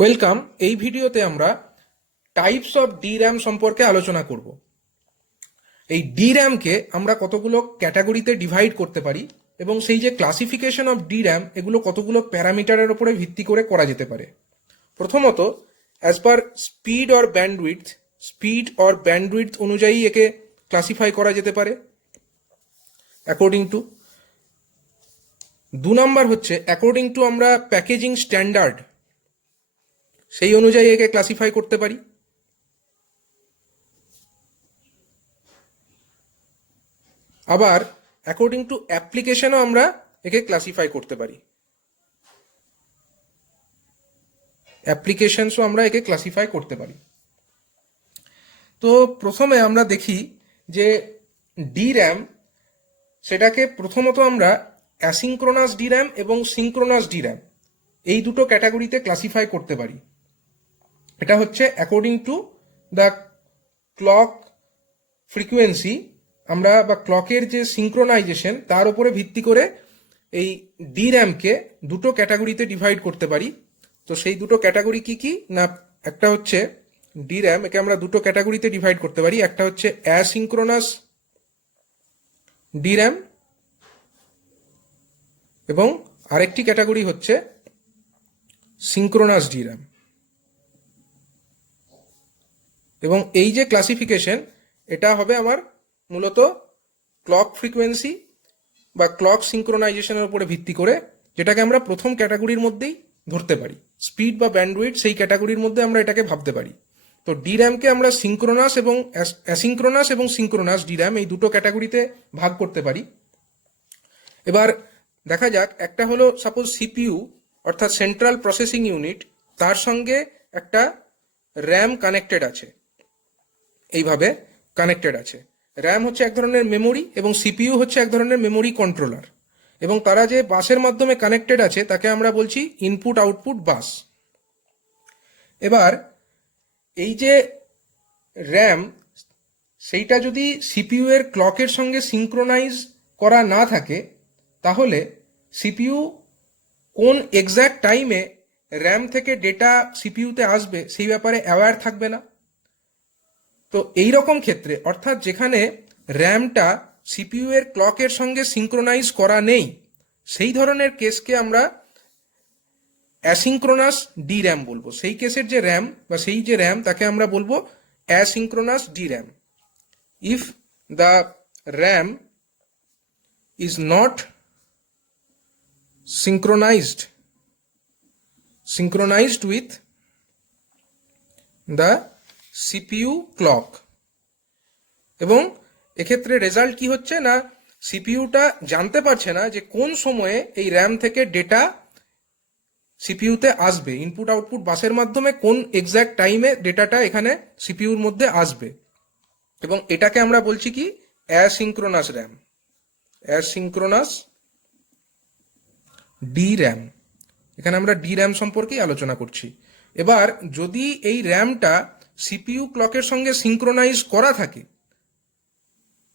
Welcome. এই ভিডিওতে আমরা টাইপস অফ DRAM সম্পর্কে আলোচনা করব। এই DRAM-কে আমরা কতগুলো ক্যাটাগরিতে ডিভাইড করতে পারি এবং সেই যে ক্লাসিফিকেশন অফ DRAM এগুলো কতগুলো প্যারামিটারের উপরে ভিত্তি করে করা যেতে পারে। প্রথমত, as per speed or bandwidth অনুযায়ী একে ক্লাসিফাই করা যেতে পারে অ্যাকর্ডিং টু। 2 নাম্বার হচ্ছে অ্যাকর্ডিং টু আমরা প্যাকেজিং স্ট্যান্ডার্ড, সেই অনুযায়ী একে ক্লাসিফাই করতে পারি। আবার অ্যাকর্ডিং টু অ্যাপ্লিকেশনও আমরা একে ক্লাসিফাই করতে পারি, অ্যাপ্লিকেশনসও আমরা একে ক্লাসিফাই করতে পারি। তো প্রথমে আমরা দেখি যে DRAM, সেটাকে প্রথমত আমরা অ্যাসিঙ্ক্রোনাস DRAM এবং সিঙ্ক্রোনাস DRAM এই দুটো ক্যাটাগরিতে ক্লাসিফাই করতে পারি। এটা হচ্ছে according to the clock frequency, আমরা বা ক্লকের যে সিঙ্ক্রোনাইজেশন তার উপরে ভিত্তি করে এই DRAM-কে দুটো ক্যাটাগরিতে ডিভাইড করতে পারি। তো সেই দুটো ক্যাটাগরি কি কি না, একটা হচ্ছে DRAM, একে আমরা দুটো ক্যাটাগরিতে ডিভাইড করতে পারি। একটা হচ্ছে অ্যাসিঙ্ক্রোনাস DRAM এবং আরেকটি ক্যাটাগরি হচ্ছে সিঙ্ক্রোনাস DRAM। এবং এই যে ক্লাসিফিকেশন, এটা হবে আমার মূলত ক্লক ফ্রিকোয়েন্সি বা ক্লক সিঙ্ক্রোনাইজেশনের উপরে ভিত্তি করে, যেটাকে আমরা প্রথম ক্যাটাগরির মধ্যেই ধরতে পারি। স্পিড বা ব্যান্ডউইডথ সেই ক্যাটাগরির মধ্যে আমরা এটাকে ভাবতে পারি। তো DRAM-কে আমরা সিঙ্ক্রোনাস এবং অ্যাসিঙ্ক্রোনাস এবং সিঙ্ক্রোনাস DRAM এই দুটো ক্যাটাগরিতে ভাগ করতে পারি। এবার দেখা যাক, একটা হলো সাপোজ CPU অর্থাৎ সেন্ট্রাল প্রসেসিং ইউনিট, তার সঙ্গে একটা RAM কানেক্টেড আছে, এইভাবে কানেক্টেড আছে। RAM হচ্ছে এক ধরনের মেমোরি এবং CPU হচ্ছে এক ধরনের মেমোরি কন্ট্রোলার, এবং তারা যে বাসের মাধ্যমে কানেক্টেড আছে তাকে আমরা বলছি ইনপুট আউটপুট বাস। এবার এই যে RAM, সেইটা যদি CPU এর ক্লকের সঙ্গে সিঙ্ক্রোনাইজ করা না থাকে, তাহলে CPU কোন এক্স্যাক্ট টাইমে RAM থেকে ডেটা CPU-তে আসবে সেই ব্যাপারে অ্যাওয়্যার থাকবে না। তো এই রকম ক্ষেত্রে, অর্থাৎ যেখানে র্যামটা CPU এর ক্লকের সঙ্গে সিঙ্ক্রোনাইজ করা নেই, সেই ধরনের কেসকে আমরা অ্যাসিঙ্ক্রোনাস DRAM বলবো। সেই কেসের যে র্যাম বা সেই যে র্যাম, তাকে আমরা বলবো asynchronous DRAM। If the RAM is not synchronized with the CPU clock. এবং এক্ষেত্রে রেজাল্ট কি হচ্ছে না, সিপিইউটা জানতে পারছে না যে কোন সময়ে এই র্যাম থেকে ডেটা সিপিইউতে আসবে, ইনপুট আউটপুট বাসের মাধ্যমে কোন এক্স্যাক্ট টাইমে ডেটাটা এখানে সিপিইউর মধ্যে আসবে। এবং এটাকে আমরা বলছি কি অ্যাসিঙ্ক্রোনাস র্যাম, অ্যাসিঙ্ক্রোনাস DRAM। এখানে আমরা DRAM সম্পর্কেই আলোচনা করছি। এবার যদি এই র্যামটা CPU ক্লকের সঙ্গে সিঙ্ক্রোনাইজ করা থাকে,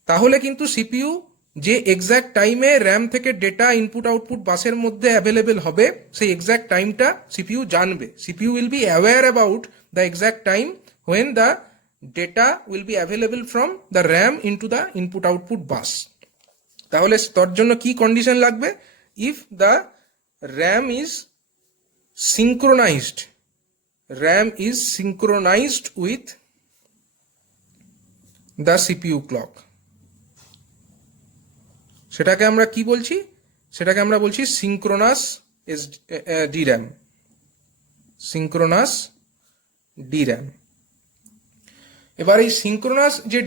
তাহলে কিন্তু CPU যে এক্স্যাক্ট টাইমে র্যাম থেকে ডেটা ইনপুট আউটপুট বাসের মধ্যে অ্যাভেলেবেল হবে, সেই এক্স্যাক্ট টাইমটা CPU জানবে। CPU will be aware about the exact time when the data will be available from the RAM into the input output bus. তাহলে তার জন্য কি কন্ডিশন লাগবে? If the RAM is synchronized, RAM is synchronized with the CPU clock, সেটাকে আমরা কি বলছি? সেটাকে আমরা বলছি সিঙ্ক্রোনাস DRAM, সিঙ্ক্রোনাস DRAM। এবার এই সিঙ্ক্রোনাস যে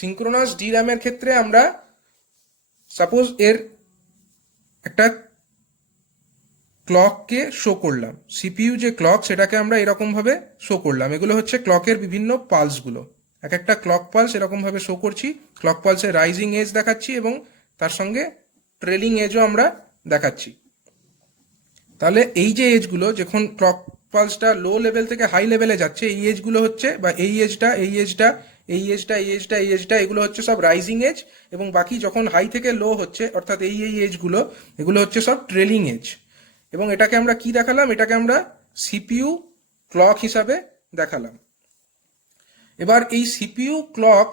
সিঙ্ক্রোনাস DRAM এর ক্ষেত্রে আমরা সাপোজ এর একটা ক্লককে শো করলাম, CPU যে ক্লক সেটাকে আমরা এরকম ভাবে শো করলাম। এগুলো হচ্ছে ক্লকের বিভিন্ন পালসগুলো, এক একটা ক্লক পালস এরকম ভাবে শো করছি। ক্লক পালসে রাইজিং এজ দেখাচ্ছি এবং তার সঙ্গে ট্রেলিং এজও আমরা দেখাচ্ছি। তাহলে এই যে এজগুলো, যখন ক্লক পালসটা লো লেভেল থেকে হাই লেভেলে যাচ্ছে, এই এজগুলো হচ্ছে, বা এই এজটা, এগুলো হচ্ছে সব রাইজিং এজ, এবং বাকি যখন হাই থেকে লো হচ্ছে, অর্থাৎ এই এজগুলো, এগুলো হচ্ছে সব ট্রেলিং এজ। এবং এটাকে আমরা কি দেখালাম? এটাকে আমরা সিপিইউ ক্লক হিসাবে দেখালাম। এবার এই সিপিইউ ক্লক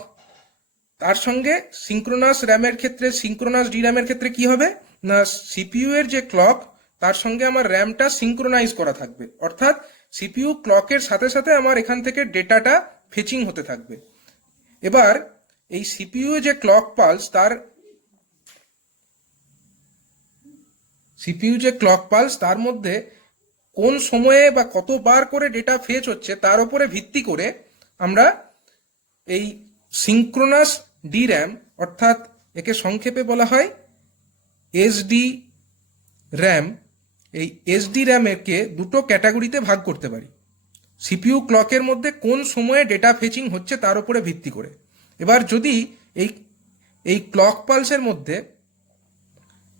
তার সঙ্গে সিঙ্ক্রোনাস র্যামের ক্ষেত্রে, সিঙ্ক্রোনাস ডির্যামের ক্ষেত্রে কি হবে না, সিপিইউ এর যে ক্লক তার সঙ্গে আমার র্যামটা সিঙ্ক্রোনাইজ করা থাকবে, অর্থাৎ সিপিইউ ক্লকের সাথে সাথে আমার এখান থেকে ডেটাটা ফেচিং হতে থাকবে। এবার এই সিপিইউ যে ক্লক পালস, তার মধ্যে কোন সময়ে বা কতবার করে ডেটা ফেচ হচ্ছে তার উপরে ভিত্তি করে আমরা এই সিঙ্ক্রোনাস ডির্যাম, অর্থাৎ একে সংক্ষেপে বলা হয় এসডি র্যাম, এই এসডি র্যামকে দুটো ক্যাটাগরিতে ভাগ করতে পারি। সিপিইউ ক্লকের মধ্যে কোন সময়ে ডেটা ফেচিং হচ্ছে তার উপরে ভিত্তি করে। এবার যদি এই ক্লক পালসের মধ্যে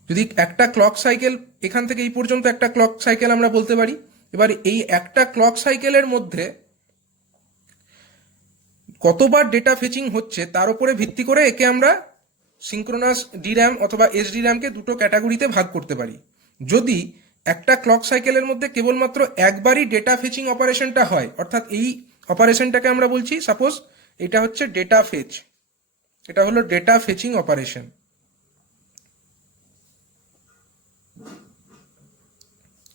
যদি একটা ক্লক সাইকেল, এখান থেকে এই পর্যন্ত একটা ক্লক সাইকেল আমরা বলতে পারি, এবার এই একটা ক্লক সাইকেলের মধ্যে কতবার ডেটা ফেচিং হচ্ছে তার উপরে ভিত্তি করে একে আমরা সিঙ্ক্রোনাস ডির্যাম অথবা এসডি র্যামকে দুটো ক্যাটাগরিতে ভাগ করতে পারি। যদি একটা ক্লক সাইকেলের মধ্যে কেবলমাত্র একবারই ডেটা ফেচিং অপারেশনটা হয়, অর্থাৎ এই অপারেশনটাকে আমরা বলছি, সাপোজ এটা হচ্ছে ডেটা ফেচ, এটা হলো ডেটা ফেচিং অপারেশন।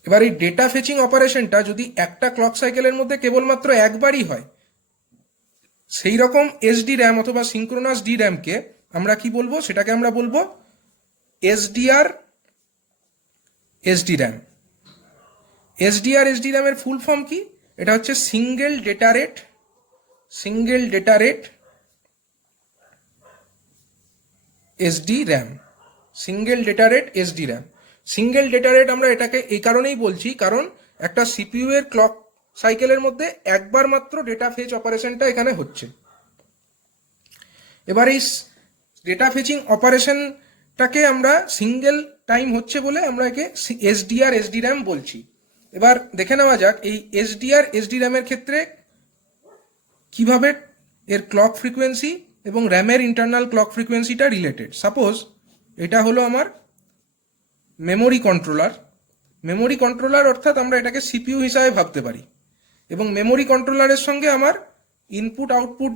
এবার এই ডেটা ফেচিং অপারেশনটা যদি একটা ক্লক সাইকেলের মধ্যে কেবলমাত্র একবারই হয়, সেই রকম এসডি র্যাম অথবা সিঙ্ক্রোনাস ডি র্যামকে আমরা কি বলবো, সেটাকে আমরা বলবো SDR SD RAM. SDR SD র্যামের ফুল ফর্ম কি, এটা হচ্ছে single data rate SD RAM, single data rate SD RAM. Single data rate আমরা এটাকে এই কারণেই বলছি, কারণ একটা সিপিইউ এর ক্লক সাইকেলের মধ্যে একবার মাত্র ডেটা ফেচ অপারেশনটা এখানে হচ্ছে। এবার এই ডেটা ফেচিং অপারেশনটাকে আমরা সিঙ্গেল টাইম হচ্ছে বলে আমরা একে এসডিআর এসডি র্যাম বলছি। এবার দেখে নেওয়া যাক এই এসডিআর এসডি র্যামের ক্ষেত্রে কিভাবে এর ক্লক ফ্রিকোয়েন্সি এবং র্যামের ইন্টারনাল ক্লক ফ্রিকোয়েন্সিটা রিলেটেড। সাপোজ এটা হলো আমার মেমোরি কন্ট্রোলার, অর্থাৎ আমরা এটাকে সিপিইউ হিসাবে ভাবতে পারি, এবং মেমোরি কন্ট্রোলারের সঙ্গে আমার ইনপুট আউটপুট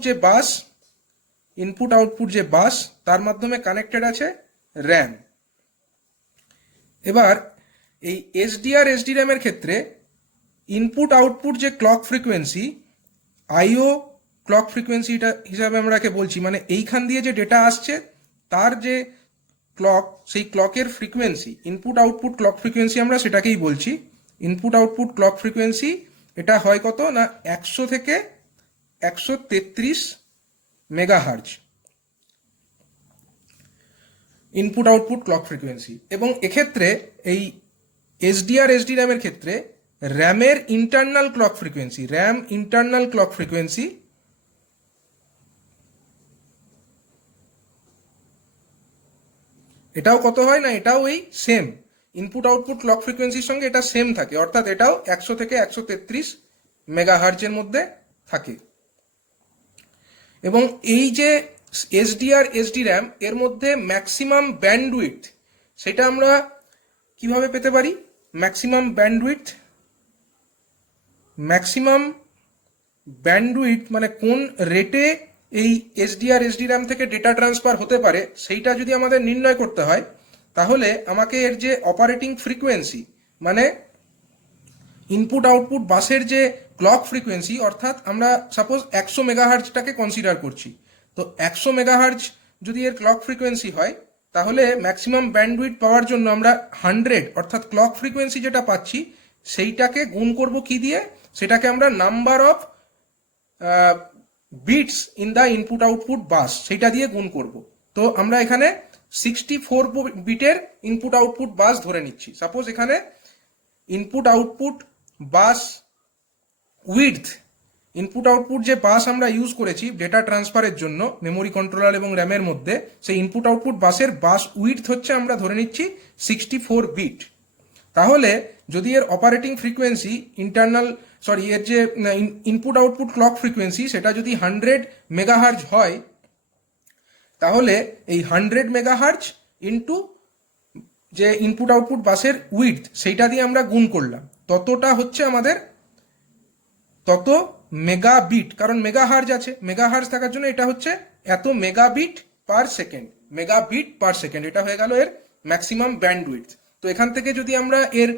যে বাস তার মাধ্যমে কানেক্টেড আছে র্যাম। এবার এই এসডিআর এসডি র্যামের ক্ষেত্রে ইনপুট আউটপুট যে ক্লক ফ্রিকোয়েন্সি, আইও ক্লক ফ্রিকোয়েন্সি হিসাবে আমরা একে বলছি, মানে এইখান দিয়ে যে ডেটা আসছে তার যে ক্লক, সেই ক্লকের frequency, input output clock frequency আমরা সেটাকেই বলছি ইনপুট আউটপুট ক্লক ফ্রিকোয়েন্সি। এটা হয় কত না 100 থেকে 133 megahertz input output clock frequency. এবং এক্ষেত্রে এই এসডিআর এসডি র্যামের ক্ষেত্রে র্যামের ইন্টারনাল ক্লক ফ্রিকোয়েন্সি এটাও কত হয় না, এটাও এই সেম ইনপুট আউটপুট ক্লক ফ্রিকোয়েন্সির সঙ্গে এটা সেম থাকে, অর্থাৎ এটাও 100 থেকে 133 মেগাহার্জের মধ্যে থাকে। এবং এই যে এসডিআর এসডি র্যাম, এর মধ্যে ম্যাক্সিমাম ব্যান্ডউইথ, সেটা আমরা কিভাবে পেতে পারি, ম্যাক্সিমাম ব্যান্ডউইথ মানে কোন রেটে এই এসডিআর এসডি র্যাম থেকে ডেটা ট্রান্সফার হতে পারে, সেইটা যদি আমাদের নির্ণয় করতে হয়, তাহলে আমাকে এর যে অপারেটিং ফ্রিকোয়েন্সি, মানে ইনপুট আউটপুট বাসের যে ক্লক ফ্রিকোয়েন্সি, অর্থাৎ আমরা সাপোজ 100 মেগাহার্জটাকে কনসিডার করছি, তো 100 মেগাহার্জ যদি এর ক্লক ফ্রিকোয়েন্সি হয়, তাহলে ম্যাক্সিমাম ব্যান্ডউইথ পাওয়ার জন্য আমরা 100, অর্থাৎ ক্লক ফ্রিকোয়েন্সি যেটা পাচ্ছি সেইটাকে গুণ করব কি দিয়ে, সেটাকে আমরা number of bits in the input output bus সেইটা দিয়ে গুণ করব। তো আমরা এখানে 64 বিটের ইনপুট আউটপুট বাস ধরে নিচ্ছি। সাপোজ এখানে ইনপুট আউটপুট বাস উইডথ, ইনপুট আউটপুট যে বাস আমরা ইউজ করেছি ডেটা ট্রান্সফারের জন্য মেমোরি কন্ট্রোলার এবং র্যামের মধ্যে, সেই ইনপুট আউটপুট বাসের বাস উইডথ হচ্ছে আমরা ধরে নিচ্ছি 64 বিট। তাহলে যদি এর অপারেটিং ফ্রিকোয়েন্সি এর যে ইনপুট আউটপুট ক্লক ফ্রিকোয়েন্সি সেটা যদি 100 মেগাহার্জ হয়, তাহলে এই 100 মেগাহার্জ ইন্টু যে ইনপুট আউটপুট বাসের উইডথ সেইটা দিয়ে আমরা গুণ করলাম, ততটা হচ্ছে আমাদের তত মেগাবিট, কারণ মেগাহার্জ আছে, মেগাহার্জ থাকার জন্য এটা হচ্ছে এত megabit per second, megabit per second, এটা হয়ে গেল এর ম্যাক্সিমাম ব্যান্ডউইডথ। তো এখান থেকে যদি আমরা এর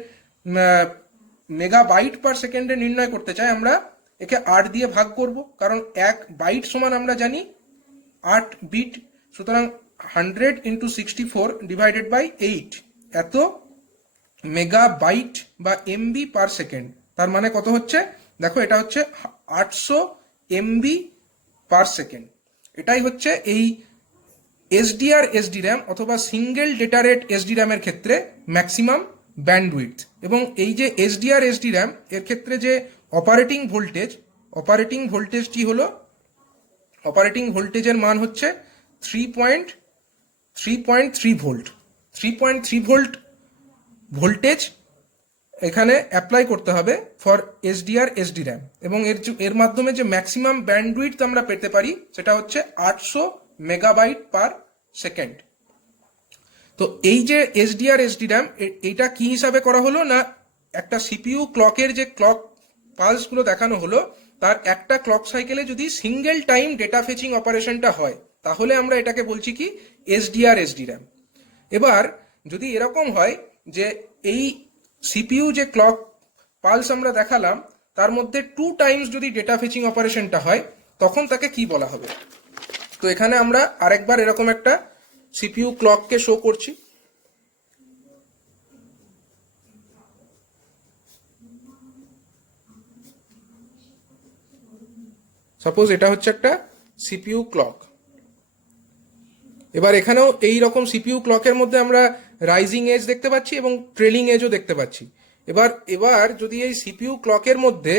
মেগাবাইট পার সেকেন্ডে নির্ণয় করতে চাই, আমরা একে 8 দিয়ে ভাগ করব, কারণ 1 বাইট সমান আমরা জানি 8 বিট, সুতরাং 100 ইন্টু 64 ডিভাইডেড বাই 8, এত মেগাবাইট বা এমবি পার সেকেন্ড। তার মানে কত হচ্ছে দেখো, এটা হচ্ছে 800 এমবি পার সেকেন্ড। এটাই হচ্ছে এই এসডিআর এসডি র্যাম অথবা সিঙ্গেল ডেটা রেট এসডি র্যামের ক্ষেত্রে ম্যাক্সিমাম ব্যান্ডউইডথ। এবং এই যে এসডিআর এসডি র্যাম এর ক্ষেত্রে যে অপারেটিং ভোল্টেজটি হলো, অপারেটিং ভোল্টেজের মান হচ্ছে 3.3 ভোল্ট। 3.3 ভোল্ট ভোল্টেজ এখানে অ্যাপ্লাই করতে হবে ফর এসডিআর এসডি র্যাম, এবং এর মাধ্যমে যে ম্যাক্সিমাম ব্যান্ডউইডথ আমরা পেতে পারি সেটা হচ্ছে 800 মেগাবাইট পার সেকেন্ড। তো এই যে এসডিআর এসডি র্যাম, এইটা কি হিসাবে করা হলো না, একটা সিপিইউ ক্লকের যে ক্লক পালসগুলো দেখানো হলো, তার একটা ক্লক সাইকেলে যদি সিঙ্গেল টাইম ডেটা ফেচিং অপারেশনটা হয়, তাহলে আমরা এটাকে বলছি কি এসডিআর এসডি র্যাম। এবার যদি এরকম হয় যে এই সিপিইউ যে ক্লক পালস আমরা দেখালাম তার মধ্যে 2 টাইমস যদি ডেটা ফেচিং অপারেশনটা হয়, তখন তাকে কি বলা হবে? তো এখানে আমরা আরেকবার এরকম একটা সিপিইউ ক্লককে শো করছি। সাপোজ এটা হচ্ছে একটা সিপিইউ ক্লক। এবার এখানেও এই রকম সিপিইউ ক্লকের মধ্যে আমরা রাইজিং এজ দেখতে পাচ্ছি এবং ট্রেলিং এজও দেখতে পাচ্ছি। এবার যদি এই সিপিইউ ক্লকের মধ্যে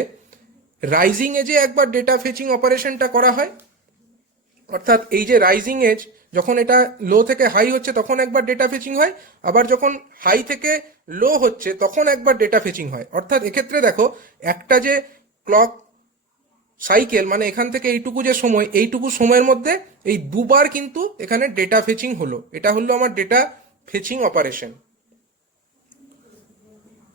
রাইজিং এজে একবার ডেটা ফেচিং অপারেশনটা করা হয়, অর্থাৎ এই যে রাইজিং এজ যখন এটা লো থেকে হাই হচ্ছে তখন একবার ডেটা ফেচিং হয়, আবার যখন হাই থেকে লো হচ্ছে তখন একবার ডেটা ফেচিং হয়। অর্থাৎ এক্ষেত্রে দেখো, একটা যে ক্লক সাইকেল মানে এখান থেকে এইটুকু যে সময়, এইটুকু সময়ের মধ্যে এই দুবার কিন্তু এখানে ডেটা ফেচিং হলো। এটা হলো আমার data fetching operation.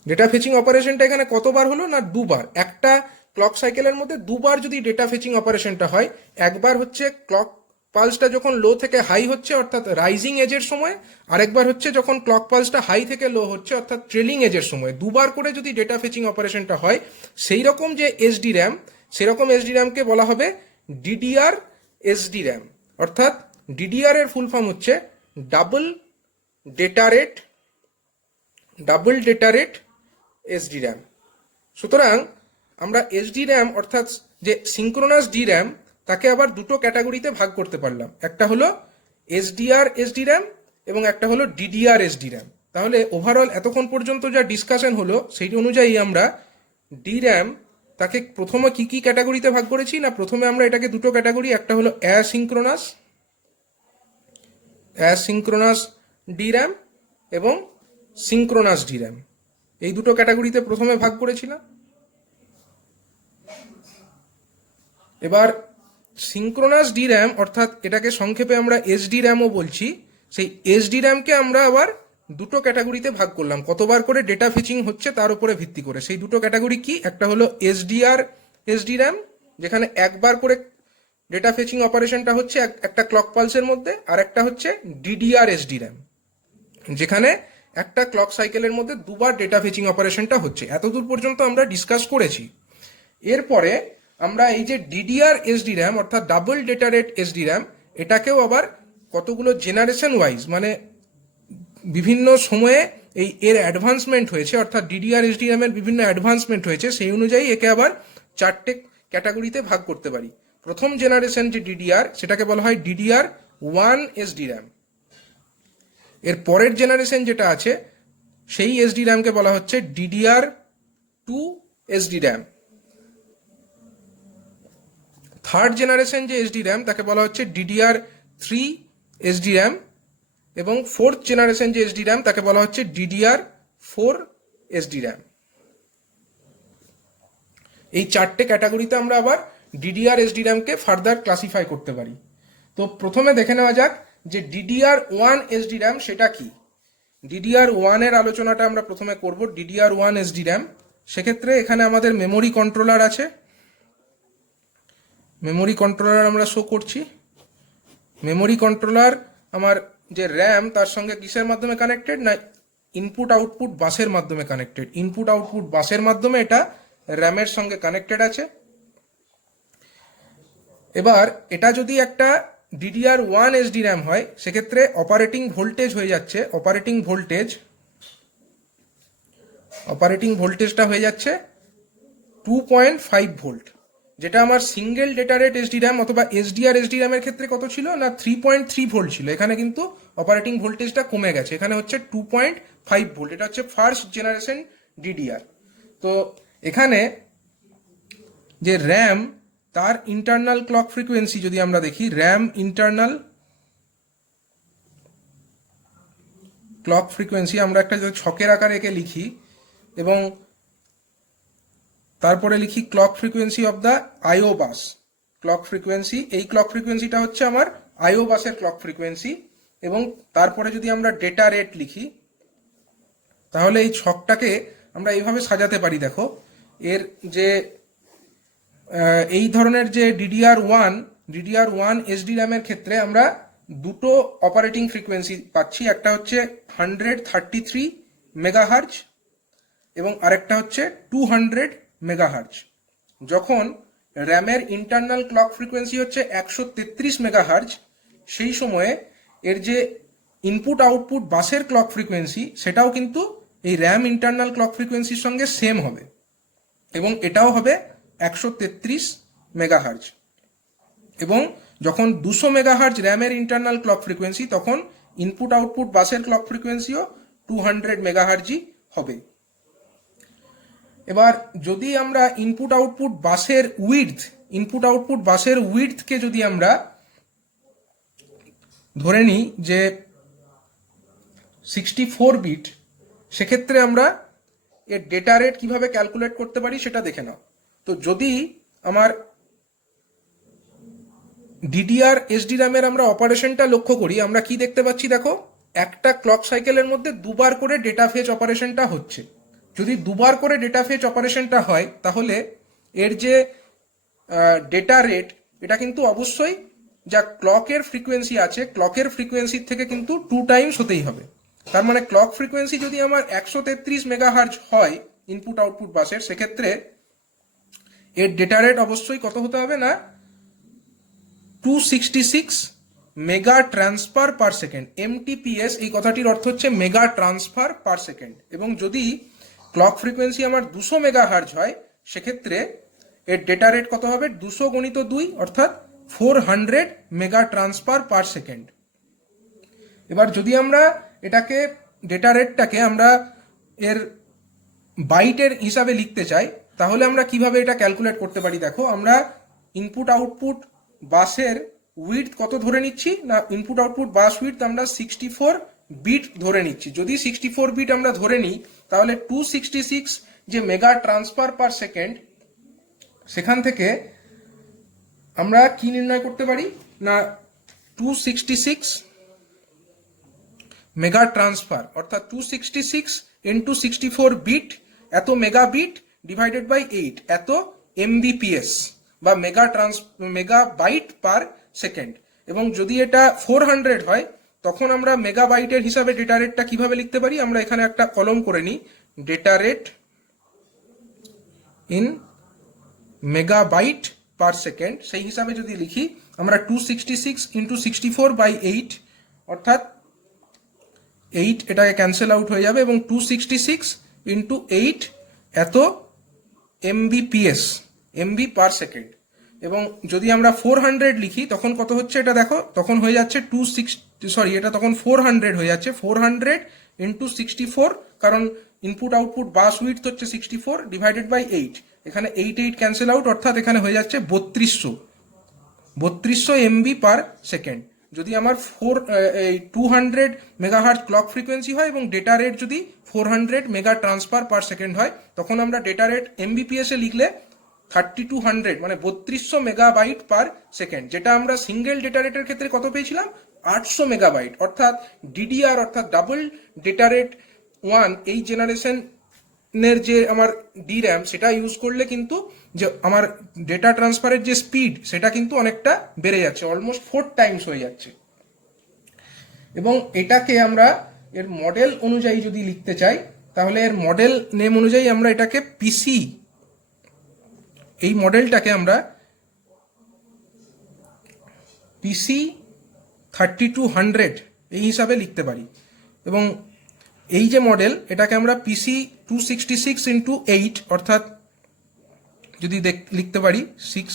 Data fetching অপারেশনটা এখানে কতবার হলো না, দুবার। একটা ক্লক সাইকেলের মধ্যে দুবার যদি ডেটা ফেচিং অপারেশনটা হয়, একবার হচ্ছে ক্লক পালসটা যখন লো থেকে হাই হচ্ছে অর্থাৎ রাইজিং এজের সময়, আরেকবার হচ্ছে যখন ক্লক পালসটা হাই থেকে লো হচ্ছে অর্থাৎ ট্রেলিং এজের সময়। দুবার করে যদি ডেটা ফেচিং অপারেশনটা হয়, সেই রকম যে এসডি র্যাম, সেরকম এসডি র্যামকে বলা হবে ডিডিআর এসডি র্যাম। অর্থাৎ ডিডিআর এর ফুল ফর্ম হচ্ছে double data rate SD RAM. সুতরাং আমরা এসডি র্যাম অর্থাৎ যে সিঙ্ক্রোনাস ডি র্যাম, তাকে আবার দুটো ক্যাটাগরিতে ভাগ করতে পারলাম। একটা হলো এসডিআর এসডি র্যাম এবং একটা হলো ডিডিআর এসডি র্যাম। তাহলে ওভারঅল এতক্ষণ পর্যন্ত যা ডিসকাশন হলো সেই অনুযায়ী আমরা ডি র্যাম তাকে প্রথমে কি কি ক্যাটাগরিতে ভাগ করেছি না, প্রথমে আমরা এটাকে দুটো ক্যাটাগরি, একটা হলো অ্যাসিঙ্ক্রোনাস ডি র্যাম এবং সিঙ্ক্রোনাস ডি র্যাম, এই দুটো ক্যাটাগরিতে প্রথমে ভাগ করেছিলাম। এবার সিঙ্ক্রোনাস ডি র্যাম অর্থাৎ এটাকে সংক্ষেপে আমরা এসডি র্যামও বলছি, সেই এসডি র্যামকে আমরা আবার দুটো ক্যাটাগরিতে ভাগ করলাম, কতবার করে ডেটা ফেচিং হচ্ছে তার উপরে ভিত্তি করে। সেই দুটো ক্যাটাগরি কি, একটা হলো এসডিআর এসডি র্যাম, যেখানে একবার করে ডেটা ফেচিং অপারেশনটা হচ্ছে একটা ক্লক পালসের মধ্যে, আর একটা হচ্ছে ডিডিআর এসডি র্যাম, যেখানে একটা ক্লক সাইকেলের মধ্যে দুবার ডেটা ফেচিং অপারেশনটা হচ্ছে। এতদূর পর্যন্ত আমরা ডিসকাস করেছি। এরপরে আমরা এই যে ডিডিআর এসডি র্যাম অর্থাৎ double data rate SD RAM, এটাকেও আবার কতগুলো জেনারেশন ওয়াইজ মানে বিভিন্ন সময়ে এর অ্যাডভান্সমেন্ট হয়েছে, অর্থাৎ ডিডিআর এসডি র্যামের বিভিন্ন অ্যাডভান্সমেন্ট হয়েছে, সেই অনুযায়ী একে আবার 4টে ক্যাটাগরিতে ভাগ করতে পারি। প্রথম জেনারেশন যে ডিডিআর, সেটাকে বলা হয় ডিডিআর 1 এসডি র্যাম। এর পরের জেনারেশন যেটা আছে সেই এসডি র্যামকে বলা হচ্ছে DDR 2 SD RAM. Third generation যে এসডি র্যাম তাকে বলা হচ্ছে ডিডিআর 3 এসডি র্যাম, এবং ফোর্থ জেনারেশন যে এসডি র্যাম তাকে বলা হচ্ছে ডিডিআর 4 এসডি র্যাম। এই 4টে ক্যাটাগরিতে আমরা আবার ডিডিআর এসডি র্যামকে ফার্দার ক্লাসিফাই করতে পারি। তো প্রথমে দেখে নেওয়া যাক যে ডিডিআর 1 এসডি র্যাম সেটা কি। ডিডিআর 1 এর আলোচনাটা আমরা প্রথমে করব। ডিডিআর 1 এসডি র্যাম সেক্ষেত্রে এখানে আমাদের মেমোরি কন্ট্রোলার আছে, মেমোরি কন্ট্রোলার আমরা শো করছি। মেমোরি কন্ট্রোলার আমার যে র্যাম তার সঙ্গে কিসের মাধ্যমে কানেক্টেড, না ইনপুট আউটপুট বাসের মাধ্যমে কানেক্টেড। ইনপুট আউটপুট বাসের মাধ্যমে এটা র্যামের সঙ্গে কানেক্টেড আছে। এবার এটা যদি একটা DDR1 SD র্যাম হয়, সেক্ষেত্রে অপারেটিং ভোল্টেজ হয়ে যাচ্ছে, অপারেটিং ভোল্টেজটা হয়ে যাচ্ছে 2.5 ভোল্ট, যেটা আমার single data rate SD RAM অথবা SDR SD র্যামের ক্ষেত্রে কত ছিল, না 3.3 ভোল্ট ছিল। এখানে কিন্তু অপারেটিং ভোল্টেজটা কমে গেছে, এখানে হচ্ছে 2.5 ভোল্ট। এটা হচ্ছে ফার্স্ট জেনারেশন DDR। তো এখানে যে র্যাম তার ইন্টারনাল ক্লক ফ্রিকোয়েন্সি যদি আমরা দেখি, র্যাম ইন্টারনাল ক্লক ফ্রিকোয়েন্সি আমরা একটা ছকের আকারে একে লিখি এবং তারপরে লিখি clock frequency of the IO bus. Clock frequency, এই ক্লক ফ্রিকোয়েন্সিটা হচ্ছে আমার আইও বাসের ক্লক ফ্রিকোয়েন্সি। এবং তারপরে যদি আমরা ডেটা রেট লিখি, তাহলে এই ছকটাকে আমরা এইভাবে সাজাতে পারি। দেখো এর যে এই ধরনের যে DDR1 SD র্যামের ক্ষেত্রে আমরা দুটো অপারেটিং ফ্রিকোয়েন্সি পাচ্ছি, একটা হচ্ছে 133 মেগাহার্জ এবং আরেকটা হচ্ছে 200 মেগাহার্জ। যখন র্যামের ইন্টারনাল ক্লক ফ্রিকোয়েন্সি হচ্ছে 133 মেগাহার্জ, সেই সময়ে এর যে ইনপুট আউটপুট বাসের ক্লক ফ্রিকোয়েন্সি সেটাও কিন্তু এই র্যাম ইন্টারনাল ক্লক ফ্রিকোয়েন্সির সঙ্গে সেম হবে এবং এটাও হবে 133 মেগাহার্জ। এবং যখন 200 মেগাহার্জ র্যামের ইন্টারনাল ক্লক ফ্রিকোয়েন্সি, তখন ইনপুট আউটপুট বাসের ক্লক ফ্রিকোয়েন্সিও 200 মেগাহার্জই হবে। এবার যদি আমরা ইনপুট আউটপুট বাসের উইডথকে যদি আমরা ধরে নিই যে 64 বিট, সেক্ষেত্রে আমরা এর ডেটা রেট কিভাবে ক্যালকুলেট করতে পারি সেটা দেখে নাও। তো যদি আমার DDR SD র্যামের আমরা অপারেশনটা লক্ষ্য করি, আমরা কি দেখতে পাচ্ছি, দেখো একটা ক্লক সাইকেলের মধ্যে দুবার করে ডেটা ফেচ অপারেশনটা হচ্ছে। যদি দুবার করে ডেটা ফেচ অপারেশনটা হয়, তাহলে এর যে ডেটা রেট এটা কিন্তু অবশ্যই যা ক্লকের ফ্রিকোয়েন্সি আছে, ক্লকের ফ্রিকোয়েন্সির থেকে কিন্তু 2 টাইমস হতেই হবে। তার মানে ক্লক ফ্রিকোয়েন্সি যদি আমার 133 মেগাহার্জ হয় ইনপুট আউটপুট বাসের, সেক্ষেত্রে এর ডেটা রেট অবশ্যই কত হতে হবে, না 266 mega transfer per second. MTPS এই কথাটির অর্থ হচ্ছে মেগা ট্রান্সফার পার সেকেন্ড। এবং যদি ক্লক ফ্রিকোয়েন্সি আমার 200 মেগাহার্জ হয়, সেক্ষেত্রে এর ডেটা রেট কত হবে, 200 গুণিত 2 অর্থাৎ 400 মেগা ট্রান্সফার পার সেকেন্ড। এবার যদি আমরা এটাকে ডেটা রেটটাকে আমরা এর বাইটের হিসাবে লিখতে চাই, তাহলে আমরা কিভাবে এটা ক্যালকুলেট করতে পারি। দেখো আমরা ইনপুট আউটপুট বাসের উইডথ কত ধরে নিচ্ছি, না ইনপুট আউটপুট বাস উইডথ আমরা 64 বিট ধরে নিচ্ছি। যদি 64 বিট আমরা ধরে নিই, তাহলে 266 যে মেগা ট্রান্সফার পার সেকেন্ড, সেখান থেকে আমরা কি নির্ণয় করতে পারি, না 266 মেগা ট্রান্সফার অর্থাৎ 266 ইন্টু 64 বিট, এত মেগা বিট ডিভাইডেড বাই 8, এত MBPS বা মেগা বাইট পার সেকেন্ড। এবং যদি এটা 400 হয়, তখন আমরা মেগা বাইটের হিসাবে ডেটা রেটটা কিভাবে লিখতে পারি, আমরা এখানে একটা কলম করে নিই, data rate in mega byte per second. সেই হিসাবে যদি লিখি, আমরা 266 ইন্টু 64 বাই 8 অর্থাৎ 8 এটাকে ক্যান্সেল আউট হয়ে যাবে এবং 266 ইন্টু 8 এত MBPS, MB পার সেকেন্ড। এবং যদি আমরা 400 লিখি, তখন কত হচ্ছে এটা দেখো, তখন হয়ে যাচ্ছে এটা তখন 400 হয়ে যাচ্ছে, 400 ইন্টু 64, কারণ ইনপুট আউটপুট বাস উইডথ হচ্ছে 64 ডিভাইডেড বাই 8, এখানে 8 ক্যান্সেল আউট অর্থাৎ এখানে হয়ে যাচ্ছে 3200 MB পার সেকেন্ড। যদি আমার 200 মেগাহার্জ ক্লক ফ্রিকোয়েন্সি হয় এবং ডেটা রেট যদি 400 মেগা ট্রান্সফার পার সেকেন্ড হয়, তখন আমরা ডেটা রেট MBPS এ লিখলে 3200 মানে 3200 মেগাবাইট পার সেকেন্ড, যেটা আমরা সিঙ্গেল ডেটা রেটের ক্ষেত্রে কত পেয়েছিলাম, 800 মেগাবাইট। অর্থাৎ DDR অর্থাৎ ডাবল ডেটা রেট 1 এই জেনারেশন এর যে আমার DRAM সেটা ইউজ করলে কিন্তু যে আমার ডেটা ট্রান্সফারের যে স্পিড সেটা কিন্তু অনেকটা বেড়ে যাচ্ছে, অলমোস্ট 4 টাইমস হয়ে যাচ্ছে। এবং এটাকে আমরা এর মডেল অনুযায়ী যদি লিখতে চাই, তাহলে এর মডেল নেম অনুযায়ী আমরা এটাকে পিসি, এই মডেলটাকে আমরা পিসি 3200 এই হিসাবে লিখতে পারি। এবং এই যে মডেল, এটাকে আমরা পিসি 266x8 অর্থাৎ যদি লিখতে পারি 6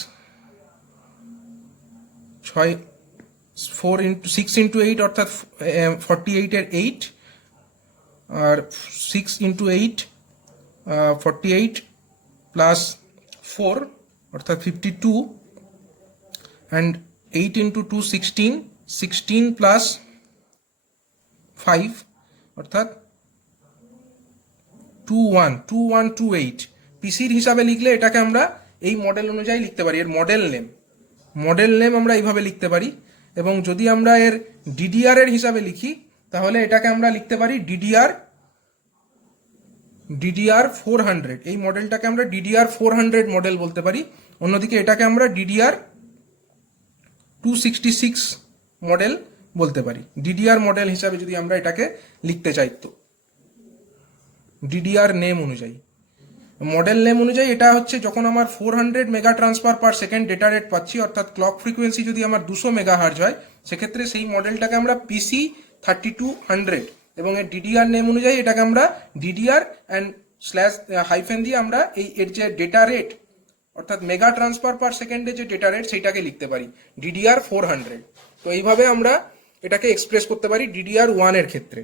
অর্থাৎ 48 এর 8, আর 6 × 8 48 প্লাস 4 অর্থাৎ 52, অ্যান্ড 8 × 2 16, 16 প্লাস 5 অর্থাৎ 2128। পিসির হিসাবে লিখলে এটাকে আমরা এই মডেল অনুযায়ী লিখতে পারি। এর মডেল নেম আমরা এইভাবে লিখতে পারি। এবং যদি আমরা এর ডিডিআর এর হিসাবে লিখি, তাহলে এটাকে আমরা লিখতে পারি ডিডিআর 400। এই মডেলটাকে আমরা ডিডিআর 400 মডেল বলতে পারি। অন্যদিকে এটাকে আমরা ডিডিআর 266 মডেল বলতে পারি। ডিডিআর মডেল হিসাবে যদি আমরা এটাকে লিখতে চাই, তো ডিডিআর নেম অনুযায়ী, মডেল নেম অনুযায়ী এটা হচ্ছে যখন আমার 400 mega transfer per second data rate পাচ্ছি, অর্থাৎ ক্লক ফ্রিকোয়েন্সি যদি আমার 200 মেগাহার্জ হয়, সেক্ষেত্রে সেই মডেলটাকে আমরা পিসি 3200, এবং এর ডিডিআর নেম অনুযায়ী এটাকে আমরা ডিডিআর অ্যান্ড স্ল্যাশ হাইফেন দিয়ে আমরা এর যে ডেটা রেট অর্থাৎ মেগা ট্রান্সফার পার সেকেন্ডে যে ডেটা রেট সেইটাকে লিখতে পারি ডিডিআর 400। তো এইভাবে আমরা এটাকে এক্সপ্রেস করতে পারি ডিডিআর 1 এর ক্ষেত্রে।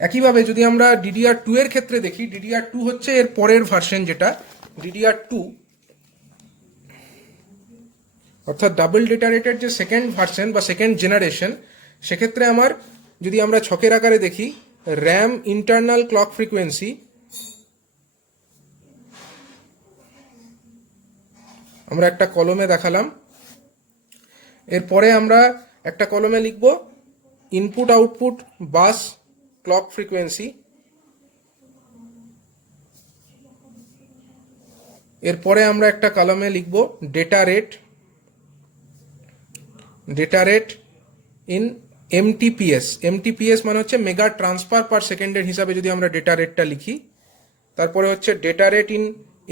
একইভাবে যদি আমরা ডিডিআর 2 এর ক্ষেত্রে দেখি, ডিডিআর 2 হচ্ছে এর পরের ভার্সন, যেটা ডিডিআর 2 অর্থাৎ ডাবল ডেটা রেটের যে সেকেন্ড ভার্সন বা সেকেন্ড জেনারেশন। সেক্ষেত্রে আমার যদি আমরা ছকের আকারে দেখি, র্যাম ইন্টারনাল ক্লক ফ্রিকোয়েন্সি, আমরা একটা কলমে দেখালাম। এরপরে আমরা একটা কলমে লিখব input output bus clock frequency. এরপরে আমরা একটা কলমে লিখব ডেটা রেট ইন এমটিপিএস। এমটিপিএস মানে হচ্ছে মেগা ট্রান্সফার পার সেকেন্ডের হিসাবে যদি আমরা ডেটা রেটটা লিখি। তারপরে হচ্ছে data rate in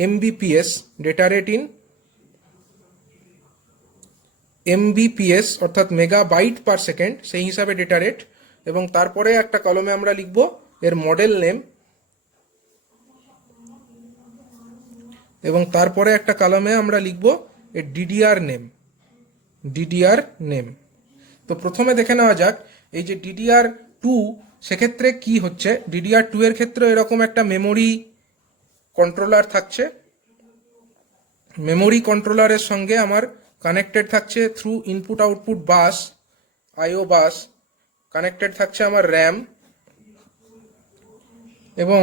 Mbps, data rate in Mbps অর্থাৎ মেগাবাইট পার সেকেন্ড, সেই হিসাবে ডেটা রেট। এবং তারপরে একটা কলমে আমরা লিখব এর মডেল নেম, এবং তারপরে একটা কলমে আমরা লিখব এর ডিডিআর নেম। তো প্রথমে দেখে নেওয়া যাক এই যে ডিডিআর 2, সেক্ষেত্রে কি হচ্ছে। ডিডিআর 2 এর ক্ষেত্রে এরকম একটা মেমোরি কন্ট্রোলার থাকছে। মেমোরি কন্ট্রোলারের সঙ্গে আমার কানেক্টেড থাকছে থ্রু ইনপুট আউটপুট বাস, আইও বাস, কানেক্টেড থাকছে আমার র্যাম। এবং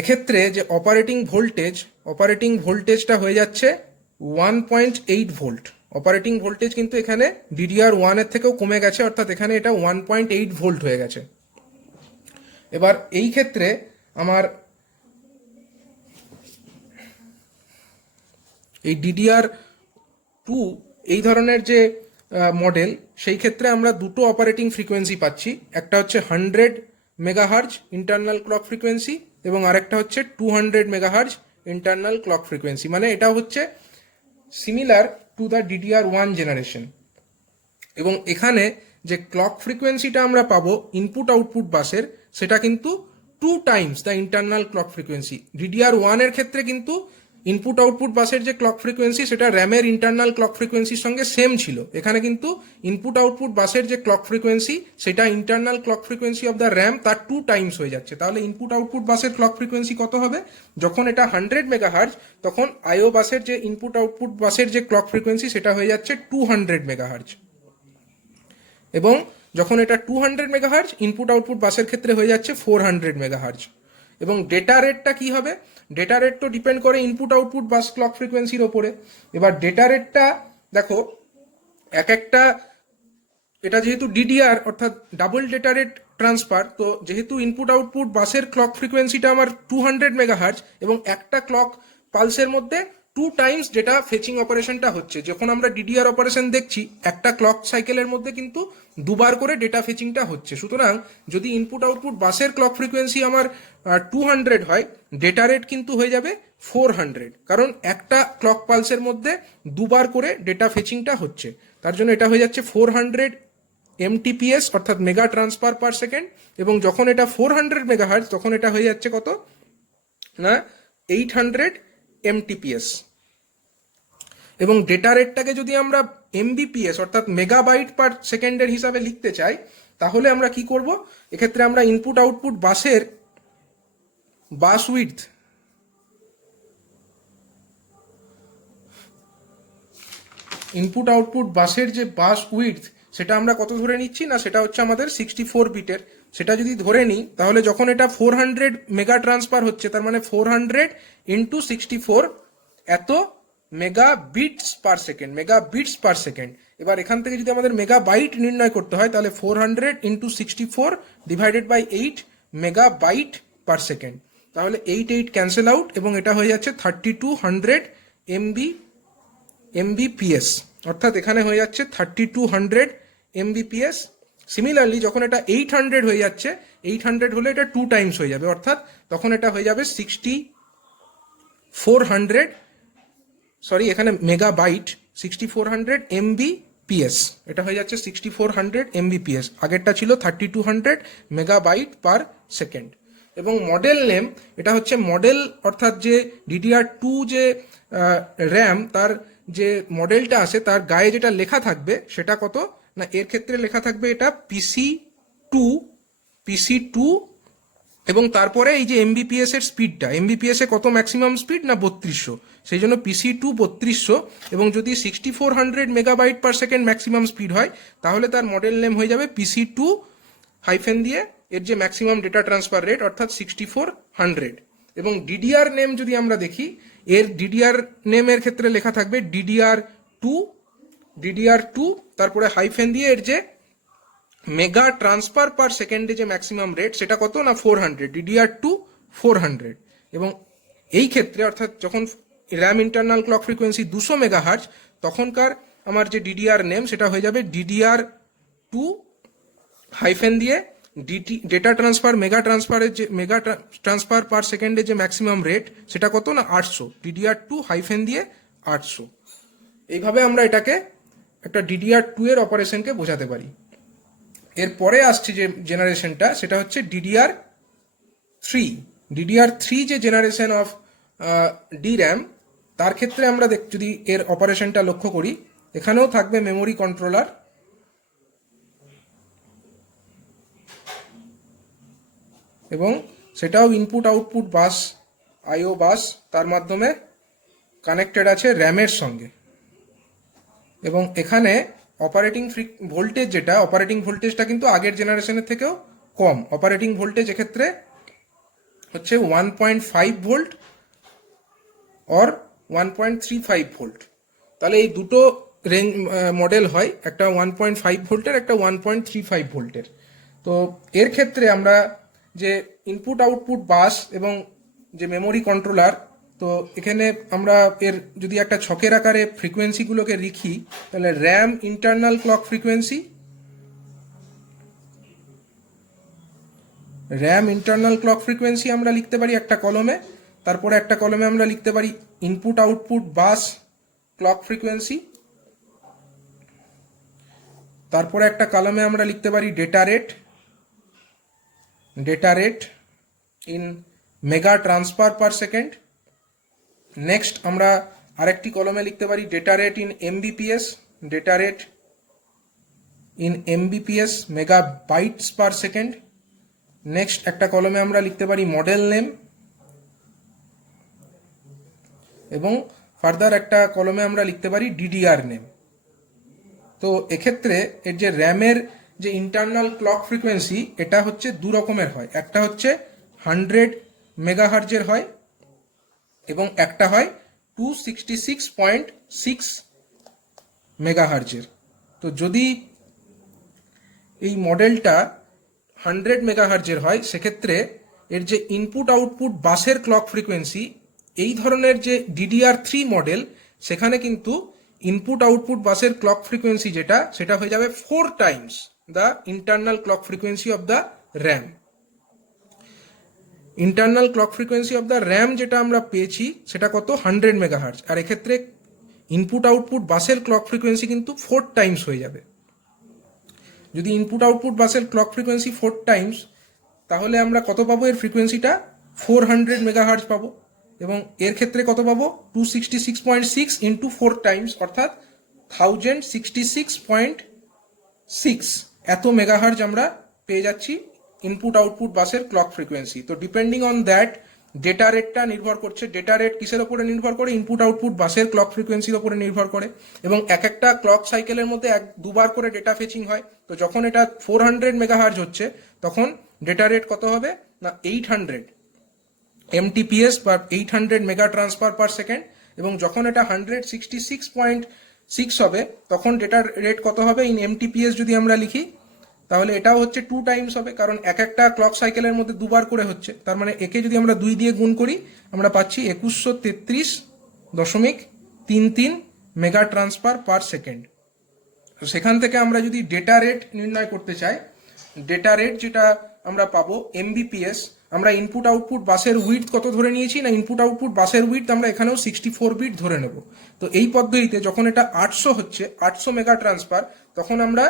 এক্ষেত্রে যে অপারেটিং ভোল্টেজটা হয়ে যাচ্ছে 1.8 ভোল্ট। অপারেটিং ভোল্টেজ কিন্তু এখানে ডিডিআর 1 এর থেকেও কমে গেছে, অর্থাৎ এখানে এটা 1.8 ভোল্ট হয়ে গেছে। এবার এই ক্ষেত্রে আমার এই ডিডিআর 2 এই ধরনের যে মডেল, সেই ক্ষেত্রে আমরা দুটো অপারেটিং ফ্রিকোয়েন্সি পাচ্ছি। একটা হচ্ছে 100 মেগাহার্জ ইন্টারনাল ক্লক ফ্রিকোয়েন্সি, এবং আরেকটা হচ্ছে 200 মেগাহার্জ ইন্টারনাল ক্লক ফ্রিকোয়েন্সি। মানে এটা হচ্ছে similar to the DDR 1 generation. এবং এখানে যে ক্লক ফ্রিকোয়েন্সিটা আমরা পাবো ইনপুট আউটপুট বাসের, সেটা কিন্তু 2 Times the internal clock frequency. DDR 1 এর ক্ষেত্রে কিন্তু ইনপুট আউটপুট বাসের যে ক্লক ফ্রিকোয়েন্সি সেটা র্যামের ইন্টারনাল ক্লক ফ্রিকোয়েন্সির সঙ্গে সেম ছিল। এখানে কিন্তু ইনপুট আউটপুট বাসের যে ক্লক ফ্রিকোয়েন্সি সেটা internal clock frequency of the RAM তার 2 টাইমস হয়ে যাচ্ছে। তাহলে ইনপুট আউটপুট বাসের ক্লক ফ্রিকোয়েন্সি কত হবে? যখন এটা 100 মেগাহার্জ, তখন আইও বাসের যে ইনপুট আউটপুট বাসের যে ক্লক ফ্রিকোয়েন্সি সেটা হয়ে যাচ্ছে 200 মেগাহার্জ। এবং যখন এটা 200 মেগাহার্জ, ইনপুট আউটপুট বাসের ক্ষেত্রে হয়ে যাচ্ছে 400 মেগাহার্জ। এবং ডেটা রেটটা কি হবে? ডেটা রেট তো ডিপেন্ড করে ইনপুট আউটপুট বাস ক্লক ফ্রিকোয়েন্সির ওপরে। এবার ডেটা রেটটা দেখো, একটা এটা যেহেতু ডিডিআর অর্থাৎ ডাবল ডেটা রেট ট্রান্সফার, তো যেহেতু ইনপুট আউটপুট বাসের ক্লক ফ্রিকোয়েন্সিটা আমার 200 মেগাহার্জ এবং একটা ক্লক পালসের মধ্যে 2 টাইমস ডেটা ফেচিং অপারেশনটা হচ্ছে। যখন আমরা ডিডিআর অপারেশন দেখছি একটা ক্লক সাইকেলের মধ্যে কিন্তু দুবার করে ডেটা ফেচিংটা হচ্ছে। সুতরাং যদি ইনপুট আউটপুট বাসের ক্লক ফ্রিকোয়েন্সি আমার 200 হয়, ডেটা রেট কিন্তু হয়ে যাবে 400, কারণ একটা ক্লক পালসের মধ্যে দুবার করে ডেটা ফেচিংটা হচ্ছে। তার জন্য এটা হয়ে যাচ্ছে 400 MTPS অর্থাৎ মেগা ট্রান্সফার পার সেকেন্ড। এবং যখন এটা 400 মেগাহার্জ তখন এটা হয়ে যাচ্ছে কত না 800 MTPS। এবং ডেটা রেটটাকে যদি আমরা MBPS অর্থাৎ মেগাবাইট পার সেকেন্ডের হিসাবে লিখতে চাই, তাহলে আমরা কি করব, এক্ষেত্রে আমরা ইনপুট আউটপুট বাসের বাস উইডথ ইনপুট আউটপুট বাসের যে বাস উইডথ সেটা আমরা কত ধরে নিচ্ছি না, সেটা হচ্ছে আমাদের 64 বিটের। সেটা যদি ধরে নিই তাহলে যখন এটা 400 মেগা ট্রান্সফার হচ্ছে, তার মানে 400 ইন্টু 64 এত mega bits per second, mega bits per second. এবার এখান থেকে যদি আমাদের মেগা বাইট নির্ণয় করতে হয় তাহলে 400 into 64 divided by 8 mega byte per second. তাহলে 8 ক্যান্সেল আউট এবং এটা হয়ে যাচ্ছে 3200 MBPS, অর্থাৎ এখানে হয়ে যাচ্ছে 3200 MBPS। সিমিলারলি যখন এটা 800 হয়ে যাচ্ছে, 800 হলে এটা 2 টাইমস হয়ে যাবে, অর্থাৎ তখন এটা হয়ে যাবে 6400, সরি এখানে মেগাবাইট, 6400 MBPS, এটা হয়ে যাচ্ছে 6400 MBPS। আগেরটা ছিল 3200 মেগাবাইট পার সেকেন্ড। এবং মডেল নেম, এটা হচ্ছে মডেল অর্থাৎ যে DDR2 যে র্যাম তার যে মডেলটা আছে তার গায়ে যেটা লেখা থাকবে সেটা কত না, এর ক্ষেত্রে লেখা থাকবে এটা PC2 এবং তারপরে এই যে MBPS এর স্পিডটা, MBPS এ কত ম্যাক্সিমাম স্পিড না 3200, সেই জন্য PC2 3200। এবং যদি 6400 megabyte per second maximum speed হয় তাহলে তার মডেল নেম হয়ে যাবে PC2 হাইফেন দিয়ে এর যে ম্যাক্সিমাম ডেটা ট্রান্সফার রেট অর্থাৎ 6400। এবং ডিডিআর নেম যদি আমরা দেখি, এর ডিডিআর নেমের ক্ষেত্রে লেখা থাকবে DDR2 তারপরে হাইফেন দিয়ে এর যে মেগা ট্রান্সফার পার সেকেন্ডে যে ম্যাক্সিমাম রেট সেটা কত না 400, DDR2 400। এবং এই ক্ষেত্রে অর্থাৎ যখন RAM internal clock frequency 200 megahertz তখনকার আমার যে ডিডিআর নেম সেটা হয়ে যাবে DDR2 হাইফেন দিয়ে ডেটা ট্রান্সফার মেগা ট্রান্সফারের যে মেগা ট্রান্সফার পার সেকেন্ডে যে ম্যাক্সিমাম রেট সেটা কত না 800, DDR2 হাইফেন দিয়ে 800। এইভাবে আমরা এটাকে একটা DDR2 এর অপারেশনকে বোঝাতে পারি। এরপরে আসছে যে জেনারেশনটা সেটা হচ্ছে DDR3 যে জেনারেশন অফ DRAM, তার ক্ষেত্রে আমরা যদি এর অপারেশনটা লক্ষ্য করি, এখানেও থাকবে মেমোরি কন্ট্রোলার এবং সেটাও ইনপুট আউটপুট বাস IO বাস তার মাধ্যমে কানেক্টেড আছে র্যামের সঙ্গে। এবং এখানে অপারেটিং ভোল্টেজ যেটা, অপারেটিং ভোল্টেজটা কিন্তু আগের জেনারেশনের থেকেও কম। অপারেটিং ভোল্টেজ এক্ষেত্রে হচ্ছে 1.5 ভোল্ট অর 1.35 ভোল্ট। তাহলে এই দুটো রেঞ্জ মডেল হয়, একটা 1.5 ভোল্টের, একটা 1.35 ভোল্টের। তো এর ক্ষেত্রে আমরা যে ইনপুট আউটপুট বাস এবং যে মেমোরি কন্ট্রোলার, তো এখানে আমরা এর যদি একটা ছকের আকারে ফ্রিকোয়েন্সিগুলোকে লিখি তাহলে র্যাম ইন্টারনাল ক্লক ফ্রিকোয়েন্সি আমরা লিখতে পারি একটা কলমে, তারপরে একটা কলমে আমরা লিখতে পারি input output bus clock frequency, তারপরে একটা কলমে আমরা লিখতে পারি data rate in mega transfer per second. Next আমরা আরেকটি কলমে লিখতে পারি data rate in MBPS mega bytes per second. Next একটা কলমে আমরা লিখতে পারি মডেল নেম এবং ফার্দার একটা কলমে আমরা লিখতে পারি DDR নেম। তো এক্ষেত্রে এর যে র্যামের যে ইন্টারনাল ক্লক ফ্রিকোয়েন্সি এটা হচ্ছে দু রকমের হয়, একটা হচ্ছে 100 মেগাহার্জের হয় এবং একটা হয় 266.6 মেগাহার্জের। তো যদি এই মডেলটা 100 মেগাহার্জের হয়, সেক্ষেত্রে এর যে ইনপুট আউটপুট বাসের ক্লক ফ্রিকোয়েন্সি, এই ধরনের যে DDR3 মডেল, সেখানে কিন্তু ইনপুট আউটপুট বাসের ক্লক ফ্রিকোয়েন্সি যেটা, সেটা হয়ে যাবে 4 Times the internal clock frequency of the RAM. Internal clock frequency of the RAM যেটা আমরা পেয়েছি সেটা কত, 100 মেগাহার্জ, আর এক্ষেত্রে ইনপুট আউটপুট বাসের ক্লক ফ্রিকোয়েন্সি কিন্তু 4 টাইমস হয়ে যাবে। যদি ইনপুট আউটপুট বাসের ক্লক ফ্রিকোয়েন্সি 4 টাইমস, তাহলে আমরা কত পাবো, এর ফ্রিকোয়েন্সিটা 400 মেগাহার্জ পাবো, এবং এর ক্ষেত্রে কত পাবো, 266.6 ইন্টু 4 টাইমস, অর্থাৎ 1066.6 এত মেগাহার্জ আমরা পেয়ে যাচ্ছি ইনপুট আউটপুট বাসের ক্লক ফ্রিকোয়েন্সি। তো ডিপেন্ডিং অন দ্যাট ডেটা রেটটা নির্ভর করছে। ডেটা রেট কিসের ওপরে নির্ভর করে, ইনপুট আউটপুট বাসের ক্লক ফ্রিকোয়েন্সির ওপরে নির্ভর করে, এবং এক একটা ক্লক সাইকেলের মধ্যে দুবার করে ডেটা ফেচিং হয়। তো যখন এটা 400 মেগাহার্জ হচ্ছে, তখন ডেটা রেট কত হবে না, 800 MTPS বা 800 মেগা ট্রান্সফার পার সেকেন্ড, এবং যখন এটা 166.6 হবে, তখন ডেটা রেট কত হবে ইন MTPS যদি আমরা লিখি, তাহলে এটাও হচ্ছে 2 টাইমস হবে, কারণ এক একটা ক্লক সাইকেলের মধ্যে দুবার করে হচ্ছে। তার মানে একে যদি আমরা 2 দিয়ে গুণ করি, আমরা পাচ্ছি 2133.33 মেগা ট্রান্সফার পার সেকেন্ড। তো সেখান থেকে আমরা যদি ডেটা রেট নির্ণয় করতে চাই, ডেটা রেট যেটা আমরা পাবো MBPS, আমরা ইনপুট আউটপুট বাসের উইডথ কত ধরে নিয়েছি না, ইনপুট আউটপুট বাসের উইডথ আমরা এখানেও 64 বিট ধরে নেব। তো এই পদ্ধতিতে যখন এটা 800 হচ্ছে, 800 মেগা ট্রান্সফার, তখন আমরা